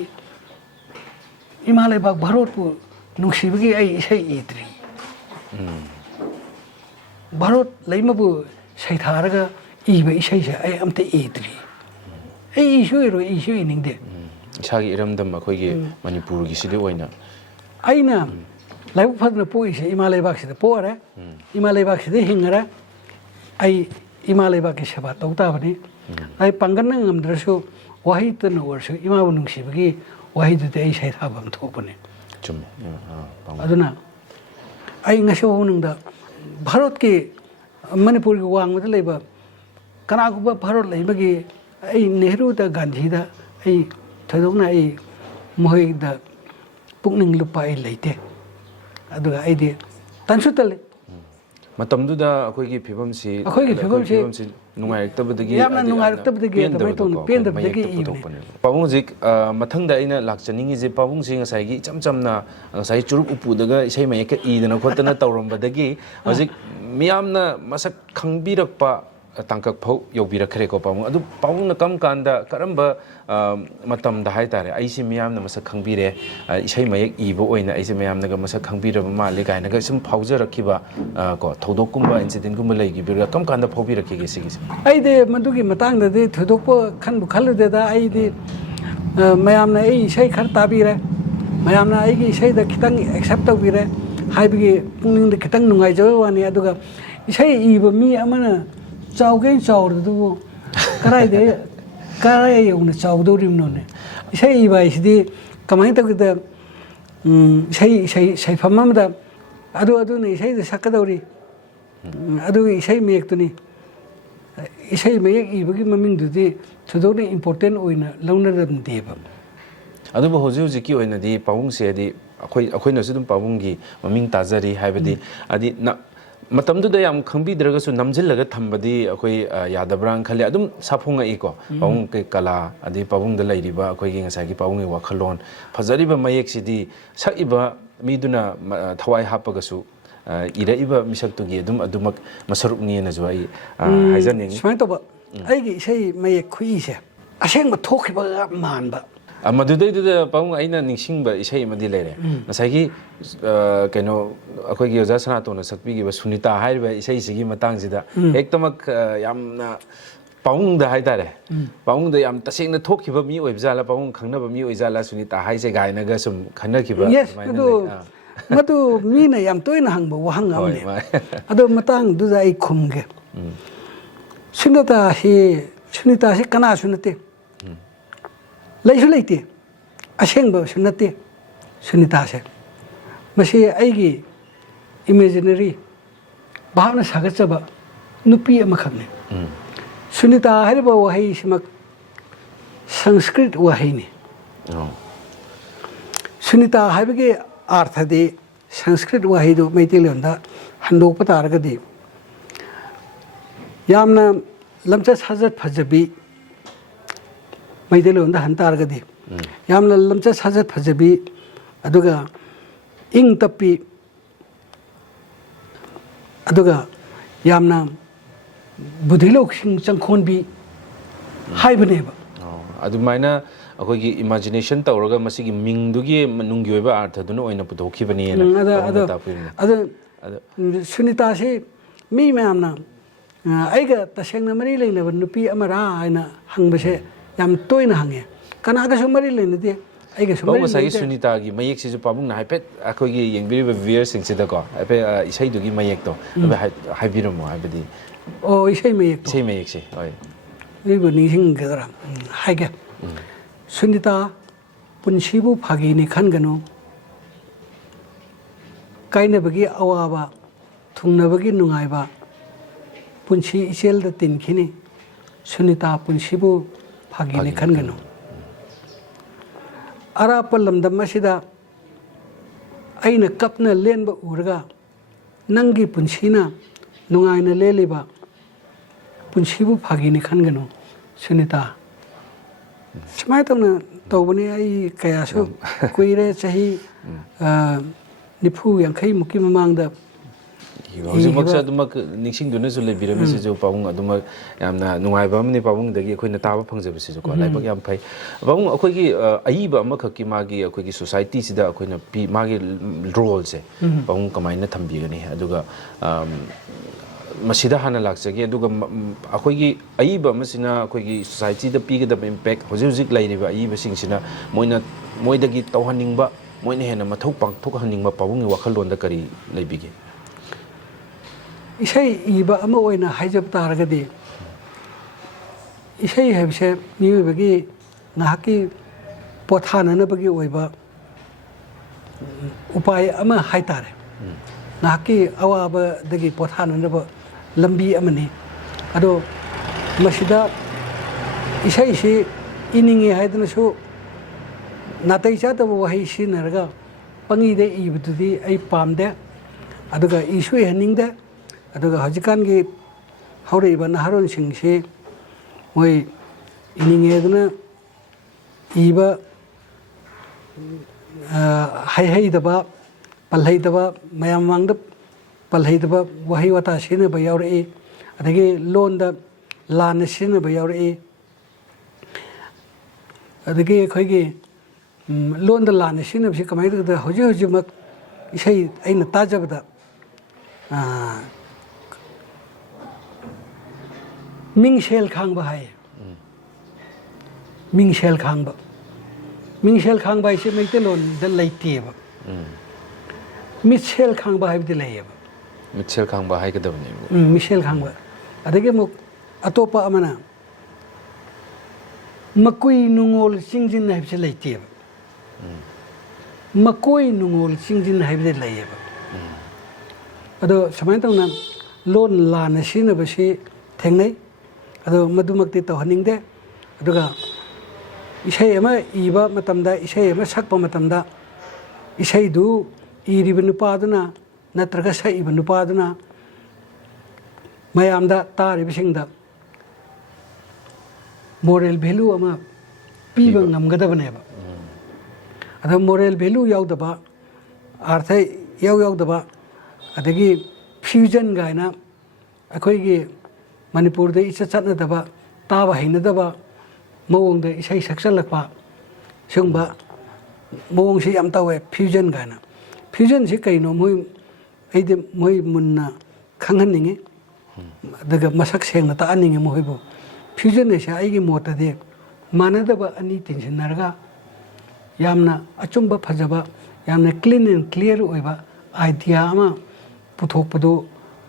imalai ba bharot pu nungsibagi ai isai idri bharot leima bu sai tharaga iba isai sa ai amta idri ai isu iningde isagi iramdam akhoi manipur gi sidi oina aina laibu phadna poise imalai baksida poare imalai baksida hingara ai imalai bakki seba tawta bani ai pangan ngamdrasu wahi tan warsu imabu nungsibagi wahi de ai sai thabam thopane chum aduna ai ngasho hunungda bharat ki manipur gi wangmada leiba kana guba bharat leibagi ai nehru da gandhi da ai thadokna ai mohoi da pukning lupa ai leite aduga ai de tansu tale ꯃꯇꯝꯗꯨꯗ ꯑꯩꯈꯣꯏꯒꯤ ꯐꯤꯕꯝꯁꯤ ꯑꯩꯈꯣꯏꯒꯤ ꯐꯤꯕꯝꯁꯤ ꯅꯨꯡꯉꯥꯏꯔꯛꯇꯕꯗꯒꯤ ꯌꯥꯝꯅ ꯅꯨꯡꯉꯥꯏꯔꯛꯇꯕꯗꯒꯤ ꯑꯗꯨꯃꯥꯏꯅ ꯇꯧꯅ ꯄꯦꯟꯗꯕꯗꯒꯤ ꯏꯕꯅꯤ ꯄꯥꯕꯨꯡ ꯍꯧꯖꯤꯛ ꯃꯊꯪꯗ ꯑꯩꯅ ꯂꯥꯛꯆꯅꯤꯡꯉꯤꯁꯦ ꯄꯥꯕꯨꯡꯁꯤ ꯉꯁꯥꯏꯒꯤ ꯏꯆꯝ ꯆꯝꯅ ꯉꯁꯥꯏ ꯆꯨꯔꯨꯞ ꯎꯄꯨꯗꯒ ꯏꯁꯩ ꯃꯌꯦꯛꯀ ꯏꯗꯅ ꯈꯣꯠꯇꯅ ꯇꯧꯔꯝꯕꯗꯒꯤ ꯍꯧꯖꯤꯛ ꯃꯤꯌꯥꯝꯅ ꯃꯁꯛ ꯈꯪꯕꯤꯔꯛꯄ ꯇꯥꯡꯀꯛ ꯐꯥꯎ ꯌꯧꯕꯤꯔꯛꯈ꯭ꯔꯦꯀꯣ ꯄꯥꯕꯨꯡ ꯑꯗꯨ ꯄꯥꯕꯨꯡꯅ ꯀꯔꯝ ꯀꯥꯟꯗ ꯀꯔꯝꯕ ꯃꯇꯝꯗ ꯍꯥꯏꯇꯥꯔꯦ ꯑꯩꯁꯤ ꯃꯤꯌꯥꯝꯅ ꯃꯁꯛ ꯈꯪꯕꯤꯔꯦ ꯏꯁꯩ ꯃꯌꯦꯛ ꯏꯕ ꯑꯣꯏꯅ ꯑꯩꯁꯦ ꯃꯌꯥꯝꯅꯒ ꯃꯁꯛ ꯈꯪꯕꯤꯔꯕ ꯃꯥꯜꯂꯦ ꯀꯥꯏꯅꯒ ꯁꯨꯝ ꯐꯥꯎꯖꯔꯛꯈꯤꯕ ꯀꯣ ꯊꯧꯗꯣꯛꯀꯨꯝꯕ ꯏꯟꯁꯤꯗꯦꯟꯠꯀꯨꯝꯕ ꯂꯩꯈꯤꯕꯤꯔꯒ ꯀꯔꯝ ꯀꯥꯟꯗ ꯐꯥꯎꯕꯤꯔꯛꯈꯤꯒꯦ ꯁꯤꯒꯤꯁꯦ ꯑꯩꯗꯤ ꯃꯗꯨꯒꯤ ꯃꯇꯥꯡꯗꯗꯤ ꯊꯣꯏꯗꯣꯛꯄ ꯈꯟꯕꯨ ꯈꯜꯂꯨꯗꯦꯗ ꯑꯩꯗꯤ ꯃꯌꯥꯝꯅ ꯑꯩ ꯏꯁꯩ ꯈꯔ ꯇꯥꯕꯤꯔꯦ ꯃꯌꯥꯝꯅ ꯑꯩꯒꯤ ꯏꯁꯩꯗ ꯈꯤꯇꯪ ꯑꯦꯛꯁꯦꯞ ꯇꯧꯕꯤꯔꯦ ꯍꯥꯏꯕꯒꯤ ꯄꯨꯛꯅꯤꯡꯗ ꯈꯤꯇꯪ ꯅꯨꯡꯉꯥꯏꯖꯕ ꯋꯥꯅꯤ ꯑꯗꯨꯒ ꯏꯁꯩ ꯏꯕ ꯃꯤ ꯑꯃꯅ ꯆꯥꯎꯒꯦ ꯆꯥꯎꯔꯗꯨꯕꯨ ꯀꯔꯥꯏ ꯌꯧꯅ ꯆꯥꯎꯗꯧꯔꯤꯕꯅꯣꯅꯦ ꯏꯁꯩ ꯏꯕ ꯍꯥꯏꯁꯤꯗꯤ ꯀꯃꯥꯏꯅ ꯇꯧꯒꯦꯗ ꯁꯩꯐꯝ ꯑꯃꯗ ꯑꯗꯨꯅ ꯏꯁꯩꯗ ꯁꯛꯀꯗꯧꯔꯤ ꯑꯗꯨꯒ ꯏꯁꯩ ꯃꯌꯦꯛꯇꯨꯅꯤ ꯏꯁꯩ ꯃꯌꯦꯛ ꯏꯕꯒꯤ ꯃꯃꯤꯡꯗꯨꯗꯤ ꯊꯣꯏꯗꯣꯛꯅ ꯏꯝꯄꯣꯔꯇꯦꯟ ꯑꯣꯏꯅ ꯂꯧꯅꯔꯝꯗꯦꯕ ꯑꯗꯨꯕꯨ ꯍꯧꯖꯤꯛꯀꯤ ꯑꯣꯏꯅꯗꯤ ꯄꯥꯕꯨꯡꯁꯦ ꯍꯥꯏꯗꯤ ꯑꯩꯈꯣꯏꯅꯁꯨ ꯑꯗꯨꯝ ꯄꯥꯕꯨꯡꯒꯤ ꯃꯃꯤꯡ ꯇꯥꯖꯔꯤ ꯍꯥꯏꯕꯗꯤ ꯍꯥꯏꯗꯤ ꯃꯇꯝꯗꯨꯗ ꯌꯥꯝ ꯈꯪꯕꯤꯗ꯭ꯔꯒꯁꯨ ꯅꯝꯁꯤꯜꯂꯒ ꯊꯝꯕꯗꯤ ꯑꯩꯈꯣꯏ ꯌꯥꯗꯕ꯭ꯔꯥꯅ ꯈꯜꯂꯤ ꯑꯗꯨꯝ ꯁꯥꯐꯣꯡꯉꯛꯏꯀꯣ ꯄꯥꯕꯨꯡ ꯀꯂꯥ ꯑꯗꯩ ꯄꯥꯕꯨꯡꯗ ꯂꯩꯔꯤꯕ ꯑꯩꯈꯣꯏꯒꯤ ꯉꯁꯥꯏꯒꯤ ꯄꯥꯕꯨꯡꯒꯤ ꯋꯥꯈꯜꯂꯣꯟ ꯐꯖꯔꯤꯕ ꯃꯌꯦꯛꯁꯤꯗꯤ ꯁꯛꯏꯕ ꯃꯤꯗꯨꯅ ꯊꯋꯥꯏ ꯍꯥꯞꯄꯒꯁꯨ ꯏꯔꯛꯏꯕ ꯃꯤꯁꯛꯇꯨꯒꯤ ꯑꯗꯨꯃꯛ ꯃꯁꯔꯨꯛꯅꯤꯅꯁꯨ ꯑꯩ ꯍꯥꯏꯖꯅꯤꯡꯉꯤ ꯁꯨꯃꯥꯏꯅ ꯇꯧꯕ ꯑꯩꯒꯤ ꯏꯁꯩ ꯃꯌꯦꯛ ꯈꯨꯏꯁꯦ ꯑꯁꯦꯡꯕ ꯊꯣꯛꯈꯤꯕꯒ ꯃꯥꯟꯕ ꯃꯗꯨꯗꯩꯗꯨꯗ ꯄꯥꯕꯨꯡ ꯑꯩꯅ ꯅꯤꯡꯁꯤꯡꯕ ꯏꯁꯩ ꯑꯃꯗꯤ ꯂꯩꯔꯦ ꯉꯁꯥꯏꯒꯤ ꯀꯩꯅꯣ ꯑꯩꯈꯣꯏꯒꯤ ꯑꯣꯖꯥ ꯁꯅꯥꯇꯣꯟꯅ ꯁꯛꯄꯤꯈꯤꯕ ꯁꯨꯅꯤꯇꯥ ꯍꯥꯏꯔꯤꯕ ꯏꯁꯩꯁꯤꯒꯤ ꯃꯇꯥꯡꯁꯤꯗ ꯍꯦꯛꯇꯃꯛ ꯌꯥꯝꯅ ꯄꯥꯕꯨꯡꯗ ꯍꯥꯏꯇꯥꯔꯦ ꯄꯥꯕꯨꯡꯗ ꯌꯥꯝ ꯇꯁꯦꯡꯅ ꯊꯣꯛꯈꯤꯕ ꯃꯤ ꯑꯣꯏꯕ ꯖꯥꯠꯂꯥ ꯄꯥꯕꯨꯡ ꯈꯪꯅꯕ ꯃꯤ ꯑꯣꯏ ꯖꯥꯠꯂꯥ ꯁꯨꯅꯤꯇꯥ ꯍꯥꯏꯁꯦ ꯒꯥꯏꯅꯒ ꯁꯨꯝ ꯈꯟꯅꯈꯤꯕ ꯑꯗꯨꯃꯥꯏꯅ ꯂꯩ ꯃꯗꯨ ꯃꯤꯅ ꯌꯥꯝ ꯇꯣꯏꯅ ꯍꯪꯕ ꯋꯥꯍꯪ ꯑꯃꯅꯤ ꯑꯗꯨ ꯃꯇꯥꯡꯗꯨꯗ ꯑꯩ ꯈꯨꯝꯒꯦ ꯁꯨꯅꯤꯇꯥꯁꯤ ꯀꯅꯥꯁꯨ ꯅꯠꯇꯦ ꯂꯩꯁꯨ ꯂꯩꯇꯦ ꯑꯁꯦꯡꯕꯁꯨ ꯅꯠꯇꯦ ꯁꯨꯅꯤꯇꯥꯁꯦ ꯃꯁꯤ ꯑꯩꯒꯤ ꯏꯃꯦꯖꯤꯅꯔꯤ ꯚꯥꯞꯅ ꯁꯥꯒꯠꯆꯕ ꯅꯨꯄꯤ ꯑꯃꯈꯛꯅꯤ ꯁꯨꯅꯤꯇꯥ ꯍꯥꯏꯔꯤꯕ ꯋꯥꯍꯩꯁꯤꯃꯛ ꯁꯪꯁꯀ꯭ꯔꯤꯠ ꯋꯥꯍꯩꯅꯤ ꯁꯨꯅꯤꯇꯥ ꯍꯥꯏꯕꯒꯤ ꯑꯥꯔꯊꯗꯤ ꯁꯪꯁꯀ꯭ꯔꯤꯠ ꯋꯥꯍꯩꯗꯨ ꯃꯩꯇꯩꯂꯣꯟꯗ ꯍꯟꯗꯣꯛꯄ ꯇꯥꯔꯒꯗꯤ ꯌꯥꯝꯅ ꯂꯝꯆꯠ ꯁꯥꯖꯠ ꯐꯖꯕꯤ ꯃꯩꯇꯩꯂꯣꯟꯗ ꯍꯟ ꯇꯥꯔꯒꯗꯤ ꯌꯥꯝꯅ ꯂꯝꯆꯠ ꯁꯥꯖꯠ ꯐꯖꯕꯤ ꯑꯗꯨꯒ ꯏꯪ ꯇꯞꯄꯤ ꯑꯗꯨꯒ ꯌꯥꯝꯅ ꯕꯨꯙꯤ ꯂꯧꯁꯤꯡ ꯆꯪꯈꯣꯟꯕꯤ ꯍꯥꯏꯕꯅꯦꯕ ꯑꯗꯨꯃꯥꯏꯅ ꯑꯩꯈꯣꯏꯒꯤ ꯏꯃꯥꯖꯤꯅꯦꯁꯟ ꯇꯧꯔꯒ ꯃꯁꯤꯒꯤ ꯃꯤꯡꯗꯨꯒꯤ ꯃꯅꯨꯡꯒꯤ ꯑꯣꯏꯕ ꯑꯥꯔꯊꯗꯨꯅ ꯑꯣꯏꯅ ꯄꯨꯊꯣꯛꯈꯤꯕꯅꯤꯅ ꯑꯗꯨ ꯁꯨꯅꯤꯇꯥꯁꯤ ꯃꯤ ꯃꯌꯥꯝꯅ ꯑꯩꯒ ꯇꯁꯦꯡꯅ ꯃꯔꯤ ꯂꯩꯅꯕ ꯅꯨꯄꯤ ꯑꯃꯔꯥ ꯍꯥꯏꯅ ꯍꯪꯕꯁꯦ ꯌꯥꯝ ꯇꯣꯏꯅ ꯍꯪꯉꯦ ꯀꯅꯥꯒꯁꯨ ꯃꯔꯤ ꯂꯩꯅꯗꯦ ꯑꯩꯒꯁꯨ ꯃꯔꯤ ꯉꯁꯥꯏꯒꯤ ꯂꯩꯅꯗꯦ ꯁꯨꯅꯤꯇꯥꯒꯤ ꯃꯌꯦꯛꯁꯤꯁꯨ ꯄꯥꯕꯨꯡꯅ ꯍꯥꯏꯐꯦꯠ ꯑꯩꯈꯣꯏꯒꯤ ꯌꯦꯡꯕꯤꯔꯤꯕ ꯚꯤꯌꯔꯁꯤꯡꯁꯤꯗꯀꯣ ꯍꯥꯏꯐꯦꯠ ꯏꯁꯩꯗꯨꯒꯤ ꯃꯌꯦꯛꯇꯣ ꯍꯥꯏꯕꯤꯔꯝꯃꯣ ꯍꯥꯏꯕꯗꯤ ꯏꯁꯩ ꯃꯌꯦꯛꯇꯣ ꯏꯁꯩ ꯃꯌꯦꯛꯁꯦ ꯍꯣꯏ ꯑꯩꯕꯨ ꯅꯤꯡꯁꯤꯡꯒꯗ꯭ꯔꯥ ꯍꯥꯏꯒꯦ ꯁꯨꯅꯤꯇꯥ ꯄꯨꯟꯁꯤꯕꯨ ꯐꯥꯒꯤꯅꯤ ꯈꯟꯒꯅꯨ ꯀꯥꯏꯅꯕꯒꯤ ꯑꯋꯥꯕ ꯊꯨꯡꯅꯕꯒꯤ ꯅꯨꯡꯉꯥꯏꯕ ꯄꯨꯟꯁꯤ ꯏꯆꯦꯜꯗ ꯇꯤꯟꯈꯤꯅꯤ ꯁꯨꯅꯤꯇꯥ ꯄꯨꯟꯁꯤꯕꯨ ꯐꯥꯒꯤꯅꯤ ꯈꯟꯒꯅꯨ ꯑꯔꯥꯞꯄ ꯂꯝꯗꯝ ꯑꯁꯤꯗ ꯑꯩꯅ ꯀꯞꯅ ꯂꯦꯟꯕ ꯎꯔꯒ ꯅꯪꯒꯤ ꯄꯨꯟꯁꯤꯅ ꯅꯨꯡꯉꯥꯏꯅ ꯂꯦꯜꯂꯤꯕ ꯄꯨꯟꯁꯤꯕꯨ ꯐꯥꯒꯤꯅꯤ ꯈꯟꯒꯅꯨ ꯁꯨꯅꯤꯇꯥ ꯁꯨꯃꯥꯏꯅ ꯇꯧꯅ ꯇꯧꯕꯅꯤ ꯑꯩ ꯀꯌꯥꯁꯨ ꯀꯨꯏꯔꯦ ꯆꯍꯤ 40-50ꯃꯨꯛꯀꯤ ꯃꯃꯥꯡꯗ ꯍꯧꯖꯤꯛꯃꯛꯁꯨ ꯑꯗꯨꯃꯛ ꯅꯤꯡꯁꯤꯡꯗꯨꯅꯁꯨ ꯂꯩꯕꯤꯔꯝꯃꯤꯁꯤꯁꯨ ꯄꯥꯕꯨꯡ ꯑꯗꯨꯃꯛ ꯌꯥꯝꯅ ꯅꯨꯡꯉꯥꯏꯕ ꯑꯃꯅꯤ ꯄꯥꯕꯨꯡꯗꯒꯤ ꯑꯩꯈꯣꯏꯅ ꯇꯥꯕ ꯐꯪꯖꯕꯁꯤꯁꯨꯀꯣ ꯂꯥꯏꯕꯛ ꯌꯥꯝ ꯐꯩ ꯄꯥꯕꯨꯡ ꯑꯩꯈꯣꯏꯒꯤ ꯑꯏꯕ ꯑꯃꯈꯛꯀꯤ ꯃꯥꯒꯤ ꯑꯩꯈꯣꯏꯒꯤ ꯁꯣꯁꯥꯏꯇꯤꯁꯤꯗ ꯑꯩꯈꯣꯏꯅ ꯃꯥꯒꯤ ꯔꯣꯜꯁꯦ ꯄꯥꯕꯨꯡ ꯀꯃꯥꯏꯅ ꯊꯝꯕꯤꯒꯅꯤ ꯑꯗꯨꯒ ꯃꯁꯤꯗ ꯍꯥꯟꯅ ꯂꯥꯛꯆꯒꯦ ꯑꯗꯨꯒ ꯑꯩꯈꯣꯏꯒꯤ ꯑꯏꯕ ꯑꯃꯁꯤꯅ ꯑꯩꯈꯣꯏꯒꯤ ꯁꯣꯁꯥꯏꯇꯤꯗ ꯄꯤꯒꯗꯕ ꯏꯝꯄꯦꯛ ꯍꯧꯖꯤꯛ ꯍꯧꯖꯤꯛ ꯂꯩꯔꯤꯕ ꯑꯏꯕꯁꯤꯡꯁꯤꯅ ꯃꯣꯏꯗꯒꯤ ꯇꯧꯍꯟꯅꯤꯡꯕ ꯃꯣꯏꯅ ꯍꯦꯟꯅ ꯃꯊꯧ ꯄꯥꯡꯊꯣꯛꯍꯟꯅꯤꯡꯕ ꯄꯥꯕꯨꯡꯒꯤ ꯋꯥꯈꯜꯂꯣꯟꯗ ꯀꯔꯤ ꯂꯩꯕꯤꯒꯦ ꯏꯁꯩ ꯏꯕ ꯑꯃ ꯑꯣꯏꯅ ꯍꯥꯏꯖꯕ ꯇꯥꯔꯒꯗꯤ ꯏꯁꯩ ꯍꯥꯏꯕꯁꯦ ꯃꯤꯑꯣꯏꯕꯒꯤ ꯉꯥꯏꯍꯥꯛꯀꯤ ꯄꯣꯊꯥꯅꯅꯕꯒꯤ ꯑꯣꯏꯕ ꯎꯄꯥꯏ ꯑꯃ ꯍꯥꯏꯇꯥꯔꯦ ꯉꯥꯏꯍꯥꯛꯀꯤ ꯑꯋꯥꯕꯗꯒꯤ ꯄꯣꯊꯥꯅꯅꯕ ꯂꯝꯕꯤ ꯑꯃꯅꯤ ꯑꯗꯣ ꯃꯁꯤꯗ ꯏꯁꯩꯁꯤ ꯏꯅꯤꯡꯉꯦ ꯍꯥꯏꯗꯅꯁꯨ ꯅꯥꯇꯩ ꯆꯥꯗꯕ ꯋꯥꯍꯩ ꯁꯤꯖꯤꯟꯅꯔꯒ ꯄꯪꯏꯗ ꯏꯕꯗꯨꯗꯤ ꯑꯩ ꯄꯥꯝꯗꯦ ꯑꯗꯨꯒ ꯏꯁꯨ ꯏꯍꯟꯅꯤꯡꯗꯦ ꯑꯗꯨꯒ ꯍꯧꯖꯤꯛꯀꯥꯟꯒꯤ ꯍꯧꯔꯛꯏꯕ ꯅꯍꯥꯔꯣꯟꯁꯤꯡꯁꯤ ꯃꯣꯏ ꯏꯅꯤꯡꯉꯦꯗꯅ ꯏꯕ ꯍꯩꯍꯩꯗꯕ ꯄꯜꯍꯩꯗꯕ ꯃꯌꯥꯝ ꯃꯃꯥꯡꯗ ꯄꯜꯍꯩꯗꯕ ꯋꯥꯍꯩ ꯋꯥꯇꯥ ꯁꯤꯖꯤꯟꯅꯕ ꯌꯥꯎꯔꯛꯏ ꯑꯗꯒꯤ ꯂꯣꯟꯗ ꯂꯥꯟꯅ ꯁꯤꯖꯤꯟꯅꯕ ꯌꯥꯎꯔꯛꯏ ꯑꯗꯒꯤ ꯑꯩꯈꯣꯏꯒꯤ ꯂꯣꯟꯗ ꯂꯥꯟꯅ ꯁꯤꯖꯤꯟꯅꯕꯁꯤ ꯀꯃꯥꯏꯅ ꯇꯧꯒꯦꯗ ꯍꯧꯖꯤꯛ ꯍꯧꯖꯤꯛꯃꯛ ꯏꯁꯩ ꯑꯩꯅ ꯇꯥꯖꯕꯗ ꯃꯤꯡꯁꯦꯜ ꯈꯥꯡꯕ ꯍꯥꯏꯌꯦ ꯃꯤꯡꯁꯦꯜ ꯈꯥꯡꯕ ꯃꯤꯡꯁꯦꯜ ꯈꯥꯡꯕ ꯍꯥꯏꯁꯦ ꯃꯩꯇꯩꯂꯣꯟꯗ ꯂꯩꯇꯦꯕ ꯃꯤꯠꯁꯦꯜ ꯈꯥꯡꯕ ꯍꯥꯏꯕꯗꯤ ꯂꯩꯌꯦꯕ ꯃꯤꯠꯁꯦꯜ ꯈꯥꯡꯕ ꯍꯥꯏꯒꯗꯕꯅꯦꯕ ꯃꯤꯁꯦꯜ ꯈꯥꯡꯕ ꯑꯗꯒꯤ ꯑꯃꯨꯛ ꯑꯇꯣꯞꯄ ꯑꯃꯅ ꯃꯀꯨꯏ ꯅꯨꯡꯉꯣꯜ ꯆꯤꯡꯖꯤꯟ ꯍꯥꯏꯕꯁꯤ ꯂꯩꯇꯦꯕ ꯃꯀꯣꯏ ꯅꯨꯡꯉꯣꯜ ꯆꯤꯡꯖꯤꯟ ꯍꯥꯏꯕꯗꯤ ꯂꯩꯌꯦꯕ ꯑꯗꯣ ꯁꯨꯃꯥꯏꯅ ꯇꯧꯅ ꯂꯣꯟ ꯂꯥꯟꯅ ꯁꯤꯖꯤꯟꯅꯕꯁꯤ ꯊꯦꯡꯅꯩ ꯑꯗꯣ ꯃꯗꯨꯃꯛꯇꯤ ꯇꯧꯍꯟꯅꯤꯡꯗꯦ ꯑꯗꯨꯒ ꯏꯁꯩ ꯑꯃ ꯏꯕ ꯃꯇꯝꯗ ꯏꯁꯩ ꯑꯃ ꯁꯛꯄ ꯃꯇꯝꯗ ꯏꯁꯩꯗꯨ ꯏꯔꯤꯕ ꯅꯨꯄꯥꯗꯨꯅ ꯅꯠꯇ꯭ꯔꯒ ꯁꯛꯏꯕ ꯅꯨꯄꯥꯗꯨꯅ ꯃꯌꯥꯝꯗ ꯇꯥꯔꯤꯕꯁꯤꯡꯗ ꯃꯣꯔꯦꯜ ꯚꯦꯂꯨ ꯑꯃ ꯄꯤꯕ ꯉꯝꯒꯗꯕꯅꯦꯕ ꯑꯗ ꯃꯣꯔꯦꯜ ꯚꯦꯂꯨ ꯌꯥꯎꯗꯕ ꯑꯥꯔꯊ ꯌꯥꯎꯗꯕ ꯑꯗꯒꯤ ꯐ꯭ꯌꯨꯖꯟ ꯒꯥꯏꯅ ꯑꯩꯈꯣꯏꯒꯤ ꯃꯅꯤꯄꯨꯔꯗ ꯏꯆꯠ ꯆꯠꯅꯗꯕ ꯇꯥꯕ ꯍꯩꯅꯗꯕ ꯃꯑꯣꯡꯗ ꯏꯁꯩ ꯁꯛꯆꯜꯂꯛꯄ ꯁꯤꯒꯨꯝꯕ ꯃꯑꯣꯡꯁꯤ ꯌꯥꯝ ꯇꯧꯋꯦ ꯐ꯭ꯌꯨꯖꯟ ꯒꯥꯏꯅ ꯐ꯭ꯌꯨꯖꯟꯁꯤ ꯀꯩꯅꯣ ꯑꯩꯗꯤ ꯃꯣꯏ ꯃꯨꯟꯅ ꯈꯪꯍꯟꯅꯤꯡꯉꯤ ꯑꯗꯨꯒ ꯃꯁꯛ ꯁꯦꯡꯅ ꯇꯥꯛꯍꯟꯅꯤꯡꯉꯤ ꯃꯈꯣꯏꯕꯨ ꯐ꯭ꯌꯨꯖꯟ ꯍꯥꯏꯁꯦ ꯑꯩꯒꯤ ꯃꯣꯠꯇꯗꯤ ꯃꯥꯟꯅꯗꯕ ꯑꯅꯤ ꯇꯤꯟꯁꯤꯟꯅꯔꯒ ꯌꯥꯝꯅ ꯑꯆꯨꯝꯕ ꯐꯖꯕ ꯌꯥꯝꯅ ꯀ꯭ꯂꯤꯟ ꯑꯦꯟ ꯀ꯭ꯂꯤꯌꯥꯔ ꯑꯣꯏꯕ ꯑꯥꯏꯗꯤꯌꯥ ꯑꯃ ꯄꯨꯊꯣꯛꯄꯗꯨ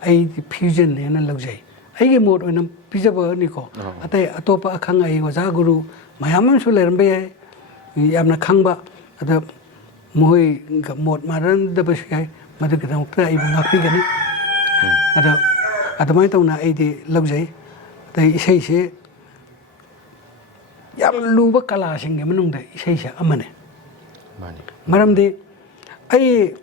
ꯑꯩꯗꯤ ꯐ꯭ꯌꯨꯖꯟꯅꯦꯅ ꯂꯧꯖꯩ ꯑꯩꯒꯤ ꯃꯣꯠ ꯑꯣꯏꯅ ꯄꯤꯖꯕꯅꯤꯀꯣ ꯑꯇꯩ ꯑꯇꯣꯞꯄ ꯑꯈꯪ ꯑꯍꯩ ꯑꯣꯖꯥ ꯒꯨꯔꯨ ꯃꯌꯥꯝ ꯑꯃꯁꯨ ꯂꯩꯔꯝꯕ ꯌꯥꯏ ꯌꯥꯝꯅ ꯈꯪꯕ ꯑꯗ ꯃꯈꯣꯏꯒ ꯃꯣꯠ ꯃꯥꯟꯅꯗꯕꯁꯨ ꯌꯥꯏ ꯃꯗꯨꯒꯤꯗꯃꯛꯇ ꯑꯩꯕꯨ ꯉꯥꯛꯄꯤꯒꯅꯤ ꯑꯗꯣ ꯑꯗꯨꯃꯥꯏꯅ ꯇꯧꯅ ꯑꯩꯗꯤ ꯂꯧꯖꯩ ꯑꯗꯩ ꯏꯁꯩꯁꯦ ꯌꯥꯝ ꯂꯨꯕ ꯀꯂꯥꯁꯤꯡꯒꯤ ꯃꯅꯨꯡꯗ ꯏꯁꯩꯁꯦ ꯑꯃꯅꯤ ꯃꯔꯝꯗꯤ ꯑꯩ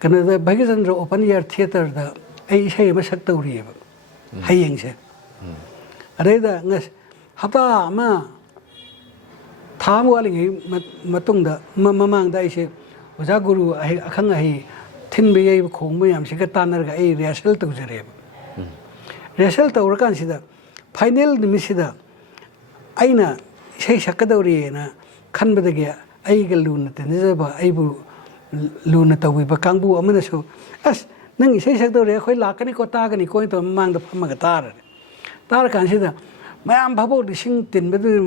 ꯀꯩꯅꯣꯗ ꯚꯩꯒꯆꯟꯗ꯭ꯔ ꯑꯣꯄꯟ ꯏꯌꯥꯔ ꯊꯤꯌꯦꯇꯔꯗ ꯑꯩ ꯏꯁꯩ ꯑꯃ ꯁꯛꯇꯧꯔꯤꯑꯕ ꯍꯌꯦꯡꯁꯦ ꯑꯗꯩꯗ ꯍꯞꯇꯥ ꯑꯃ ꯊꯥ ꯑꯃ ꯋꯥꯠꯂꯤꯉꯩ ꯃꯇꯨꯡꯗ ꯃꯃꯥꯡꯗ ꯑꯩꯁꯦ ꯑꯣꯖꯥ ꯒꯨꯔꯨ ꯑꯈꯪ ꯑꯍꯩ ꯊꯤꯟꯕ ꯌꯩꯕ ꯈꯣꯡꯕ ꯃꯌꯥꯝꯁꯤꯒ ꯇꯥꯟꯅꯔꯒ ꯑꯩ ꯔꯤꯍꯔꯁꯦꯜ ꯇꯧꯖꯔꯦꯕ ꯔꯤꯍꯔꯁꯦꯜ ꯇꯧꯔꯀꯥꯟꯁꯤꯗ ꯐꯥꯏꯅꯦꯜ ꯅꯨꯃꯤꯠꯁꯤꯗ ꯑꯩꯅ ꯏꯁꯩ ꯁꯛꯀꯗꯧꯔꯤꯅ ꯈꯟꯕꯗꯒꯤ ꯑꯩꯒ ꯂꯨꯅ ꯇꯤꯟꯅꯖꯕ ꯑꯩꯕꯨ ꯂꯨꯅ ꯇꯧꯕꯤꯕ ꯀꯥꯡꯕꯨ ꯑꯃꯅꯁꯨ ꯑꯁ ꯅꯪ ꯏꯁꯩ ꯁꯛꯇꯧꯔꯦ ꯑꯩꯈꯣꯏ ꯂꯥꯛꯀꯅꯤꯀꯣ ꯇꯥꯒꯅꯤꯀꯣ ꯍꯥꯏꯅ ꯇꯧꯔ ꯃꯃꯥꯡꯗ ꯐꯝꯃꯒ ꯇꯥꯔꯅꯤ ꯇꯥꯔꯀꯥꯟꯁꯤꯗ ꯃꯌꯥꯝ ꯚꯥꯕꯣꯛ ꯂꯤꯁꯤꯡ ꯇꯤꯟꯕꯗꯨꯒꯤ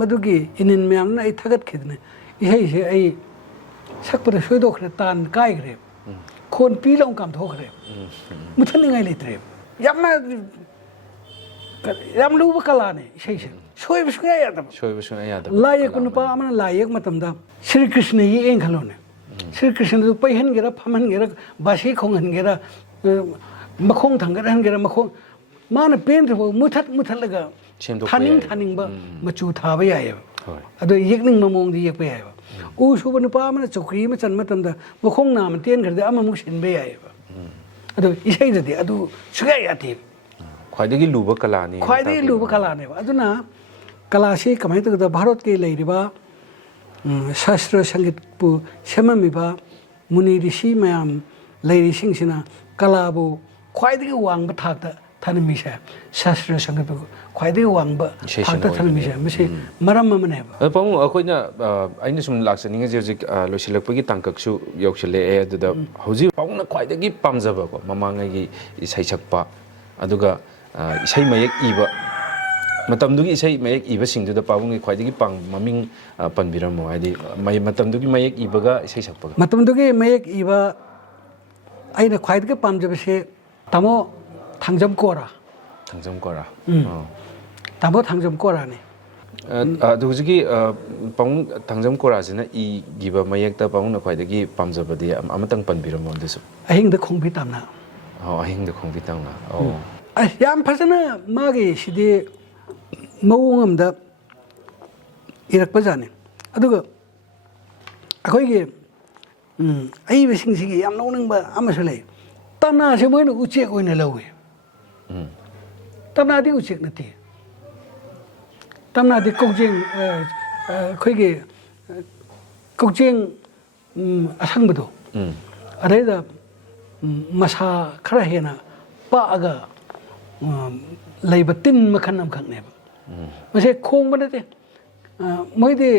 ꯃꯗꯨꯒꯤ ꯏꯅꯤꯟ ꯃꯌꯥꯝꯗꯨꯅ ꯑꯩ ꯊꯥꯒꯠꯈꯤꯗꯅ ꯏꯁꯩꯁꯦ ꯑꯩ ꯁꯛꯄꯗ ꯁꯣꯏꯗꯣꯛꯈ꯭ꯔꯦ ꯇꯥꯟ ꯀꯥꯏꯈ꯭ꯔꯦꯕ ꯈꯣꯟ ꯄꯤ ꯂꯥꯎ ꯀꯥꯝꯊꯣꯛꯈ꯭ꯔꯦꯕ ꯃꯨꯊꯠꯅꯤꯡꯉꯥꯏ ꯂꯩꯇ꯭ꯔꯦꯕ ꯌꯥꯝ ꯂꯨꯕ ꯀꯂꯥꯅꯦ ꯏꯁꯩꯁꯦ ꯁꯣꯏꯕ ꯁꯨꯡꯌꯥ ꯌꯥꯗꯕ ꯂꯥꯏ ꯌꯦꯛꯄ ꯅꯨꯄꯥ ꯑꯃꯅ ꯂꯥꯏ ꯌꯦꯛꯄ ꯃꯇꯝꯗ ꯁ꯭ꯔꯤ ꯀ꯭ꯔꯤꯁꯅ ꯌꯦꯛꯑꯦꯅ ꯈꯜꯂꯣꯅꯦ ꯁ꯭ꯔꯤ ꯀ꯭ꯔꯤꯁꯅꯗꯨ ꯄꯩꯍꯟꯒꯦꯔꯥ ꯐꯝꯍꯟꯒꯦꯔꯥ ꯕꯥꯁꯤ ꯈꯣꯡꯍꯟꯒꯦꯔꯥ ꯃꯈꯣꯡ ꯊꯥꯡꯒꯠꯍꯟꯒꯦꯔꯥ ꯃꯥꯅ ꯄꯦꯟꯗ꯭ꯔꯤꯐꯥꯎ ꯃꯨꯊꯠꯂꯒ ꯊꯥꯅꯤꯡꯕ ꯃꯆꯨ ꯊꯥꯕ ꯌꯥꯏꯑꯕ ꯑꯗꯣ ꯌꯦꯛꯅꯤꯡꯕ ꯃꯑꯣꯡꯗ ꯌꯦꯛꯄ ꯌꯥꯏꯑꯕ ꯎ ꯁꯨꯕ ꯅꯨꯄꯥ ꯑꯃꯅ ꯆꯧꯀ꯭ꯔꯤ ꯑꯃ ꯆꯟꯕ ꯃꯇꯝꯗ ꯃꯈꯣꯡ ꯅꯥꯝꯃ ꯇꯦꯟꯈ꯭ꯔꯗꯤ ꯑꯃꯃꯨꯛ ꯁꯤꯟꯕ ꯌꯥꯏꯑꯕ ꯑꯗꯣ ꯏꯁꯩꯗꯗꯤ ꯑꯗꯨ ꯁꯨꯡꯌꯥ ꯌꯥꯗꯦꯕ ꯈ꯭ꯋꯥꯏꯗꯒꯤ ꯂꯨꯕ ꯀꯂꯥꯅꯤ ꯈ꯭ꯋꯥꯏꯗꯒꯤ ꯂꯨꯕ ꯀꯂꯥꯅꯦꯕ ꯑꯗꯨꯅ ꯀꯂꯥꯁꯤ ꯀꯃꯥꯏꯅ ꯇꯧꯒꯦꯗ ꯚꯥꯔꯠꯀꯤ ꯂꯩꯔꯤꯕ ꯁꯥꯁꯇ꯭ꯔ ꯁꯪꯒꯤꯠꯄꯨ ꯁꯦꯝꯃꯝꯃꯤꯕ ꯃꯨꯅꯤ ꯔꯤꯁꯤ ꯃꯌꯥꯝ ꯂꯩꯔꯤꯁꯤꯡꯁꯤꯅ ꯀꯂꯥꯕꯨ ꯈ꯭ꯋꯥꯏꯗꯒꯤ ꯋꯥꯡꯕ ꯊꯥꯛꯇ ꯊꯝꯃꯤꯁꯦ ꯁꯥꯁꯇ꯭ꯔ ꯁꯪꯒꯤꯠꯄꯨ ꯈ꯭ꯋꯥꯏꯗꯒꯤ ꯋꯥꯡꯕ ꯊꯥꯛꯇ ꯊꯝꯃꯤꯁꯦ ꯃꯁꯤ ꯃꯔꯝ ꯑꯃꯅꯦꯕ ꯑꯗꯣ ꯄꯥꯕꯨꯡ ꯑꯩꯈꯣꯏꯅ ꯑꯩꯅ ꯁꯨꯝ ꯂꯥꯛꯆꯅꯤꯡꯉꯤꯁꯦ ꯍꯧꯖꯤꯛ ꯂꯣꯏꯁꯤꯜꯂꯛꯄꯒꯤ ꯇꯥꯡꯀꯛꯁꯨ ꯌꯧꯁꯤꯜꯂꯛꯑꯦ ꯑꯗꯨꯗ ꯍꯧꯖꯤꯛ ꯄꯥꯕꯨꯡꯅ ꯈ꯭ꯋꯥꯏꯗꯒꯤ ꯄꯥꯝꯖꯕꯀꯣ ꯃꯃꯥꯡꯉꯩꯒꯤ ꯏꯁꯩ ꯁꯛꯄ ꯑꯗꯨꯒ ꯏꯁꯩ ꯃꯌꯦꯛ ꯏꯕ ꯃꯇꯝꯗꯨꯒꯤ ꯏꯁꯩ ꯃꯌꯦꯛ ꯏꯕꯁꯤꯡꯗꯨꯗ ꯄꯥꯕꯨꯡꯒꯤ ꯈ꯭ꯋꯥꯏꯗꯒꯤ ꯃꯃꯤꯡ ꯄꯟꯕꯤꯔꯝꯃꯣ ꯍꯥꯏꯗꯤ ꯃꯇꯝꯗꯨꯒꯤ ꯃꯌꯦꯛ ꯏꯕꯒ ꯏꯁꯩ ꯁꯛꯄꯒ ꯃꯇꯝꯗꯨꯒꯤ ꯃꯌꯦꯛ ꯏꯕ ꯑꯩꯅ ꯈ꯭ꯋꯥꯏꯗꯒꯤ ꯄꯥꯝꯖꯕꯁꯦ ꯇꯥꯃꯣ ꯊꯥꯡꯖꯝ ꯀꯣꯔꯥ ꯇꯥꯃꯣ ꯊꯥꯡꯖꯝ ꯀꯣꯔꯥꯅꯤ ꯑꯗꯨ ꯍꯧꯖꯤꯛꯀꯤ ꯄꯥꯕꯨꯡ ꯊꯥꯡꯖꯝ ꯀꯣꯔꯥꯁꯤꯅ ꯏꯈꯤꯕ ꯃꯌꯦꯛꯇ ꯄꯥꯕꯨꯡꯅ ꯈ꯭ꯋꯥꯏꯗꯒꯤ ꯄꯥꯝꯖꯕꯗꯤ ꯑꯃꯇꯪ ꯄꯟꯕꯤꯔꯝꯃꯣ ꯑꯗꯨꯁꯨ ꯑꯍꯤꯡꯗ ꯈꯣꯡꯕꯤ ꯇꯝꯅ ꯑꯍꯤꯡꯗ ꯈꯣꯡꯕꯤ ꯇꯝꯅ ꯌꯥꯝ ꯐꯖꯅ ꯃꯥꯒꯤ ꯁꯤꯗꯤ ꯃꯑꯣꯡ ꯑꯃꯗ ꯏꯔꯛꯄꯖꯥꯠꯅꯤ ꯑꯗꯨꯒ ꯑꯩꯈꯣꯏꯒꯤ ꯑꯏꯕꯁꯤꯡꯁꯤꯒꯤ ꯌꯥꯝ ꯅꯣꯛꯅꯤꯡꯕ ꯑꯃꯁꯨ ꯂꯩ tamna se moi u chek oina lawe tamna di u chek na ti tamna di kokjing khoi ge kokjing asang bado are da masa khara hena pa aga leibatin makhan am khang ne mase khong ba nate moi de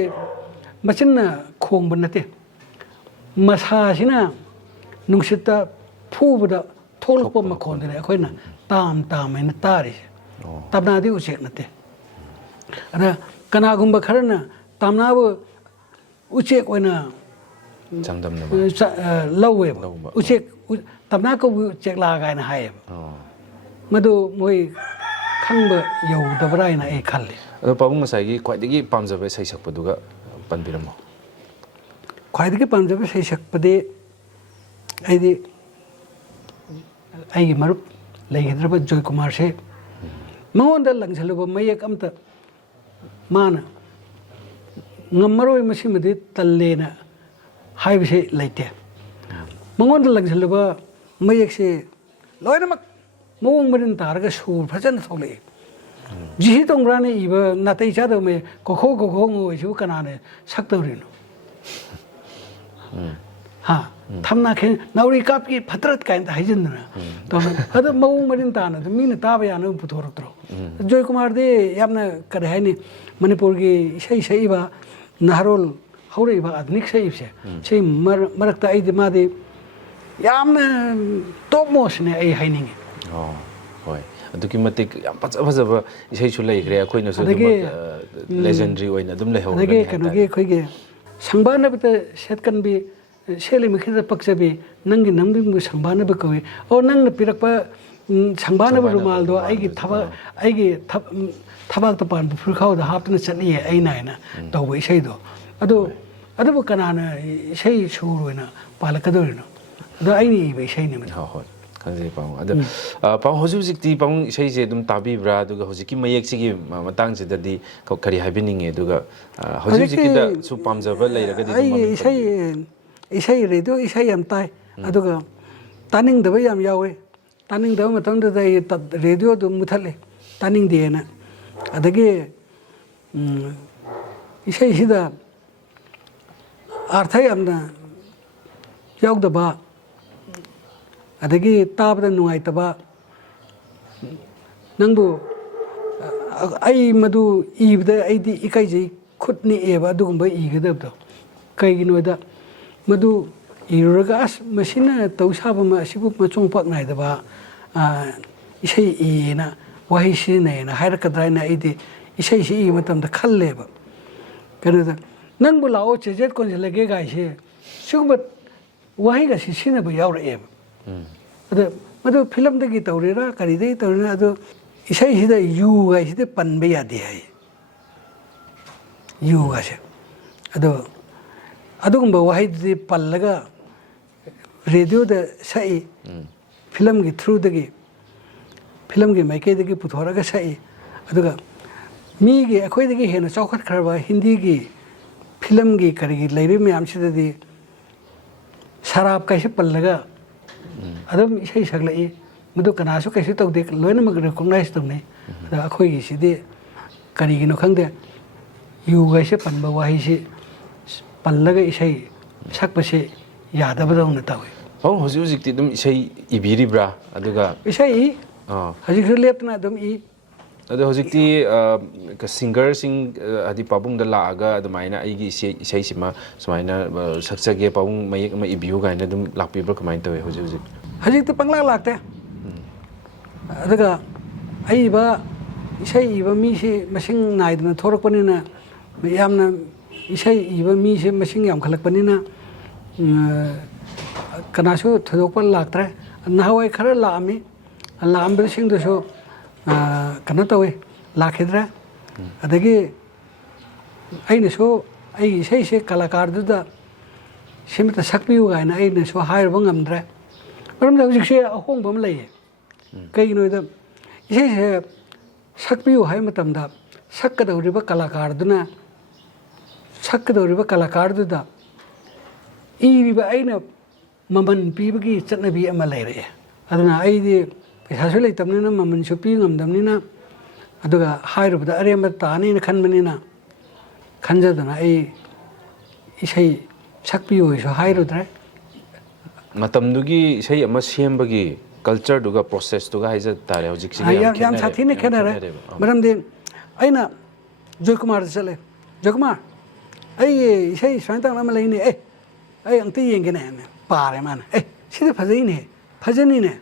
machin na khong ba nate masa sina nungsita phubada tholpa makhon de khoi na tam na tari tamna di u chek nate ana kana gumba khara na tamna bu u chek oina 장담 나 lawe u chek tamna ko u chek la ga na hai madu moi khangba yau da brai na e khalle पाबुंग ngसाई ख्वाइदगी पामजबे सै सकपदुगा पनबिरमो ख्वाइदगी पामजबे सै सकपदे आइदि आइगी मरुप लेगिद्रबा जॉय कुमार से मंगोंदा लंगसलबा मयक अमता माना ngamaroy masimadi tallena haibse leite मंगोंदा लंगसलबा मयक से लोइनमक मवंग मरिन तारगा सुर फजन थोले जिहि तोंग्राने इबा नातै चादो मे कोखो ngoi कनाने सक्तौरिनो हा थमना खे नौरी कापकी फतरत काइन हाइजनना तो अद मवंग मरिन ताना मीना ताबा यानो पुथोरत्रो जॉय कुमार दे यामना करे हैनी मणिपुर की सही सही बा नहरोल हौरे बा आधुनिक सही से मरकता आई मादे यामना टॉप मोस्ट ने आई हाइनिंग होय अदुकी मतिक याम फजबा इसैसु लेग्रे अखोइनसु लेजेंडरी ओइना दुम लेहौ अदगे कनोगे खोइगे संबानबत सेटकन बि सेले मिखिदा पक्षबि नंगी नंबिंगबु संबानब कवे ओ नंगना पिरकपा संबानब रुमाल दो आइगी थबाक तपान फुरखाव द हापना चनी आइना तौबो इसैदो अदो कनाना इसै सुरोइना पालकदोरिनो अदो आइनी इबे इसैने म होय kanjai pang ada pang hoju ti pang sei je dum tabi bra duga hoji ki mayek sigi matang je dadi kari habining e duga hoju ki da su pamjaba leiraga di isai radio isai am tai aduga taning da yam yawe taning da matang da radio du muthale taning de na adage isai sida arthai amna yaug da ba adagi tabda nungai taba nangbu ai madu ibda aidi ikai jai khutni eba dugumba igadabdo kaigino da madu iruraga as masina tausaba ma asibu machong pak nai daba isai ina wahi sine na hairakadrai na aidi isai si matam da khalleba kanada nangbu lao chejet kon lege gai se sugba wahi ga sina ba yaura eba अदो फिल्म दगी तौरेरा करिदे तौरेना अदो इसै हिदा यु गाइसिदे पनबे यादे है यु गासे अदुगुम्बा वाहिदे पल्लगा रेडियो द सई फिल्म की थ्रू दगी फिल्म की माइके दगी पुथोरगा सई अदुगा मी गे अखोय दगी हेना चौखत खरबा हिंदी की फिल्म की करिगी लेरि म्याम सिददी शराब कैसे पल्लगा अदम इसै सकलाई मदु कनासु कैसे तौदे लोइन मग रिकॉग्नाइज तौने दा अखोई सिदे करिगिनो खंगदे यु गाइसे पनबा वाहि से पल्लगा इसै सकबसे यादबदौन तावे pang hoju ti dum isai ibiri bra aduga इसै हजिक लेपना दम ई ado hojikti ka singer sing adi pabung da laaga adumaina aigi isai sima sumaina saksage pabung mayek ma ibiu gaina dum lakpi bra kamain tawe hojik हजिक तो पंगला लागते अदगा आइबा इसै इबा मी से मसिंग नाइदना थोरकपनिना यामना इसै इबा मी से मसिंग याम खलकपनिना कनासु थदोकप लागत्रे नहावै खरा लामी लामबे सिंग दसो कना तवे लाखिद्रा अदगी आइनसो आई इसै से कलाकार दुदा सिमता सकपिउ गाइना आइनसो हाइरबा ngamdre मरम हजिसे अहोंग बम लैये कईनो द इसे सकपिउ हाय मतमदा सकदौरिबा कलाकार दुदा इबिबा आइना ममन पीबगी चटनबी अमा लैरे aduna aidi pesa le tamnina maman shopping amdamnina aduga hairubda arema tani na khanbanina khanjadana ai isai sakpi oiso hairudra matamdugi sei ama sembagi culture duga process duga haija tare hojik sig yam sathine khenare maramde aina Joy Kumar chale Joy Kumar ai isai swantang nama leine ai angti yengene pare man sida phajai phajani ne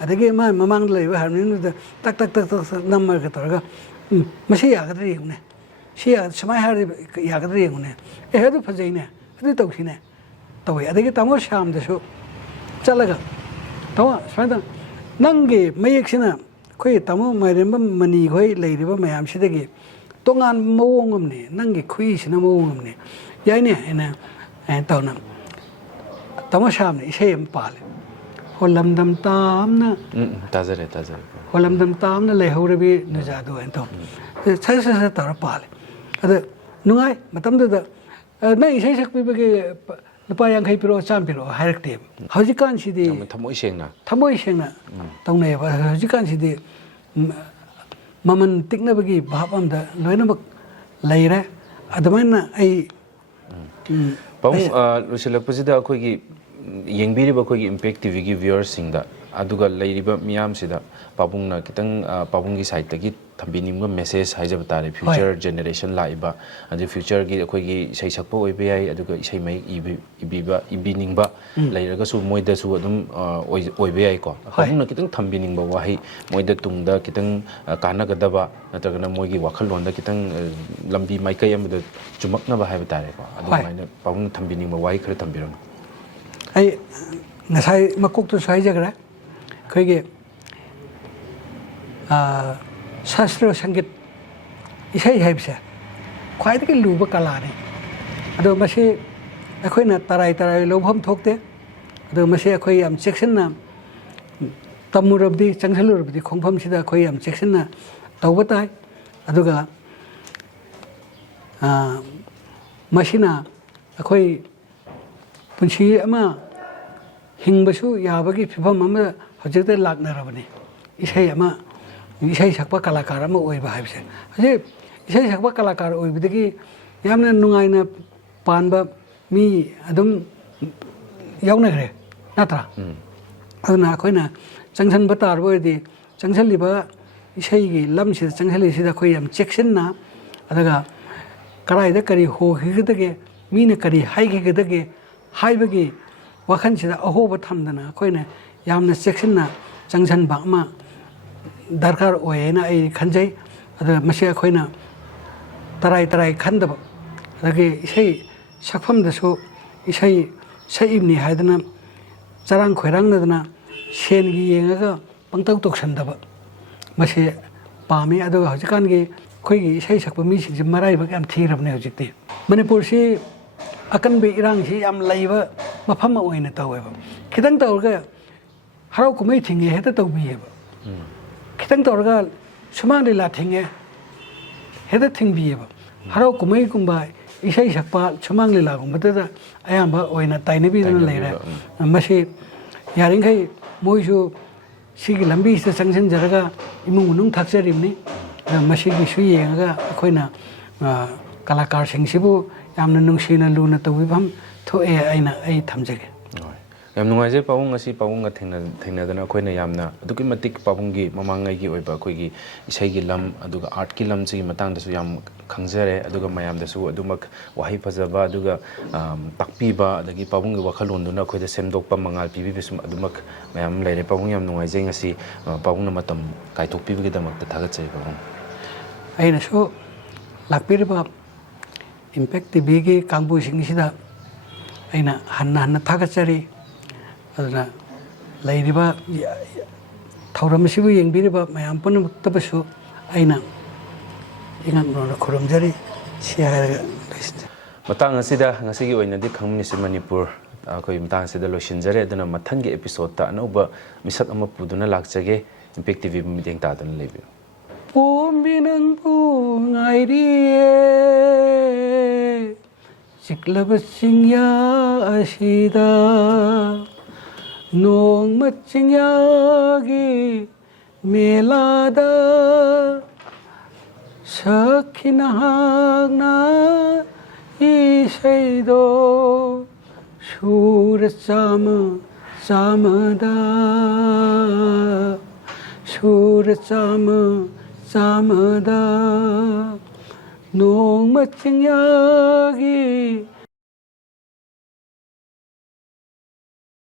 adagi ma mamang leiba harnin tak tak tak tak namma ka torga masi yagadri yune sia samai har yagadri yune hedu phajai ne adu tawsine tawi adagi tamo sham desu chalaga tawa swantang nange mayeksina khoi tamo mairemba mani khoi leiriba mayam sidagi tongan mawongam ne nange khui sina mawongam ne yaine ena tawna tamo sham ne isem pale holamdam tamna tazare holamdam tamna lehurabi najadu ento sa tar pale ada nungai matamda da na isai sakpi bage lupa yang khai piro cham piro harakte hojikan sidi thamoi sengna tawnai ba hojikan sidi maman tikna bagi bhabam da loina bak leire adamaina ai pawung lusilakpasida akhoi yengbiriba akhoi impact tv gi viewers singda aduga leiriba miyam sida pabungna kitang pabunggi side tagi thambinimga message haijaba tare future generation laiba adu future gi akhoi gi sei sakpa oibe ai aduga isei mai ibiningba leiraga su moida su adum oibe ai ko pabungna kitang thambiningba wahi moida tungda kitang kanagadaba natragana moigi wakhalonda kitang lambi maikai amda chumakna ba haiba tare ko adu maina pabungna thambiningba wahi khara thambiram ai ngasai makok tu sai jagra khoi Sastra Sangit isai haibse khwaidagi luba kala ne ado masi akhoina tarai lobham thokte ado masi akhoi am section na tamurabdi changsalurabdi khongpham sida akhoi am section na tawbatai aduga masina akhoi punchi ama hingbasu yabagi phifam ama hojikte laknarabani isai ama isai sakpa kalakar ama oiba haibse haje isai sakpa kalakar oibidagi yamna nungaina panba mi adum yaunagre natra aduna khoina changsan batar boidi changsaliba isai gi lamsi changsali sida khoi am section na adaga karaida kari ho higidage mina kari haigidage haibagi wakhan sida ahoba thamdana khoina yamna section na changsan ba ma darkar oena ai khanjai ada masi khoina tarai khandaba adagi isai sakpham dasu isai saibni haidana charang khoirang nadana sen gi yengaga pangtau toksandaba masi pami adaga hojikan gi khoi gi isai sakpa mi sing marai ba kam thirabne hojikti manipur si akan be irang si am laiba mafam ma oina taweba khidang tawga harau kumai thinge heta tawbiyeba khitang tawga sumang de la thinge heta thingbiyeba harau kumai kumba isai sakpa sumang lila gumbata ayamba oina tainabi na leira masi yaringai moisu sigi lambi se sangsen jaraga imung unung thakjaribni masi gi su yenga akoina kalakar singsibu yamna nungsina luna tawibam thoe aina ai thamjage yam nungaije pawung asi pawung ga thengna dana khoina yamna aduki matik pawunggi mamangai gi oiba khoigi isai gi lam aduga art ki lam chi matang da su yam khangjare aduga mayam da su adumak wahi phajaba aduga takpi ba adagi pawung gi wakhalon duna khoida semdokpa mangal pibi bisum adumak mayam leire pawung yam nungaije ngasi pawung na matam kaitok pibi gi damak ta thagachai pawung aina so lakpirba impact tv gi kangbu singsida aina hanna thagachari aduna leiriba thauramsibu yengbiriba mayam punamtabasu aina ingan no khurumjari siara matang asida ngasigi oinadi khangminisi manipur akoi matang asida losinjare aduna mathangi episode ta anoba misat ama puduna lakchage impact tv meeting ta dan lebi pombinan pu ngairiye siklabasingya asida ꯅꯣꯡꯃ ꯆꯤꯡꯌꯥꯒꯤ ꯃꯦꯂꯥꯗ ꯁꯛꯈꯤꯅꯍꯥꯛꯅ 이세도 수레짜마 짜마다 수레짜마 짜마다 농마증 약이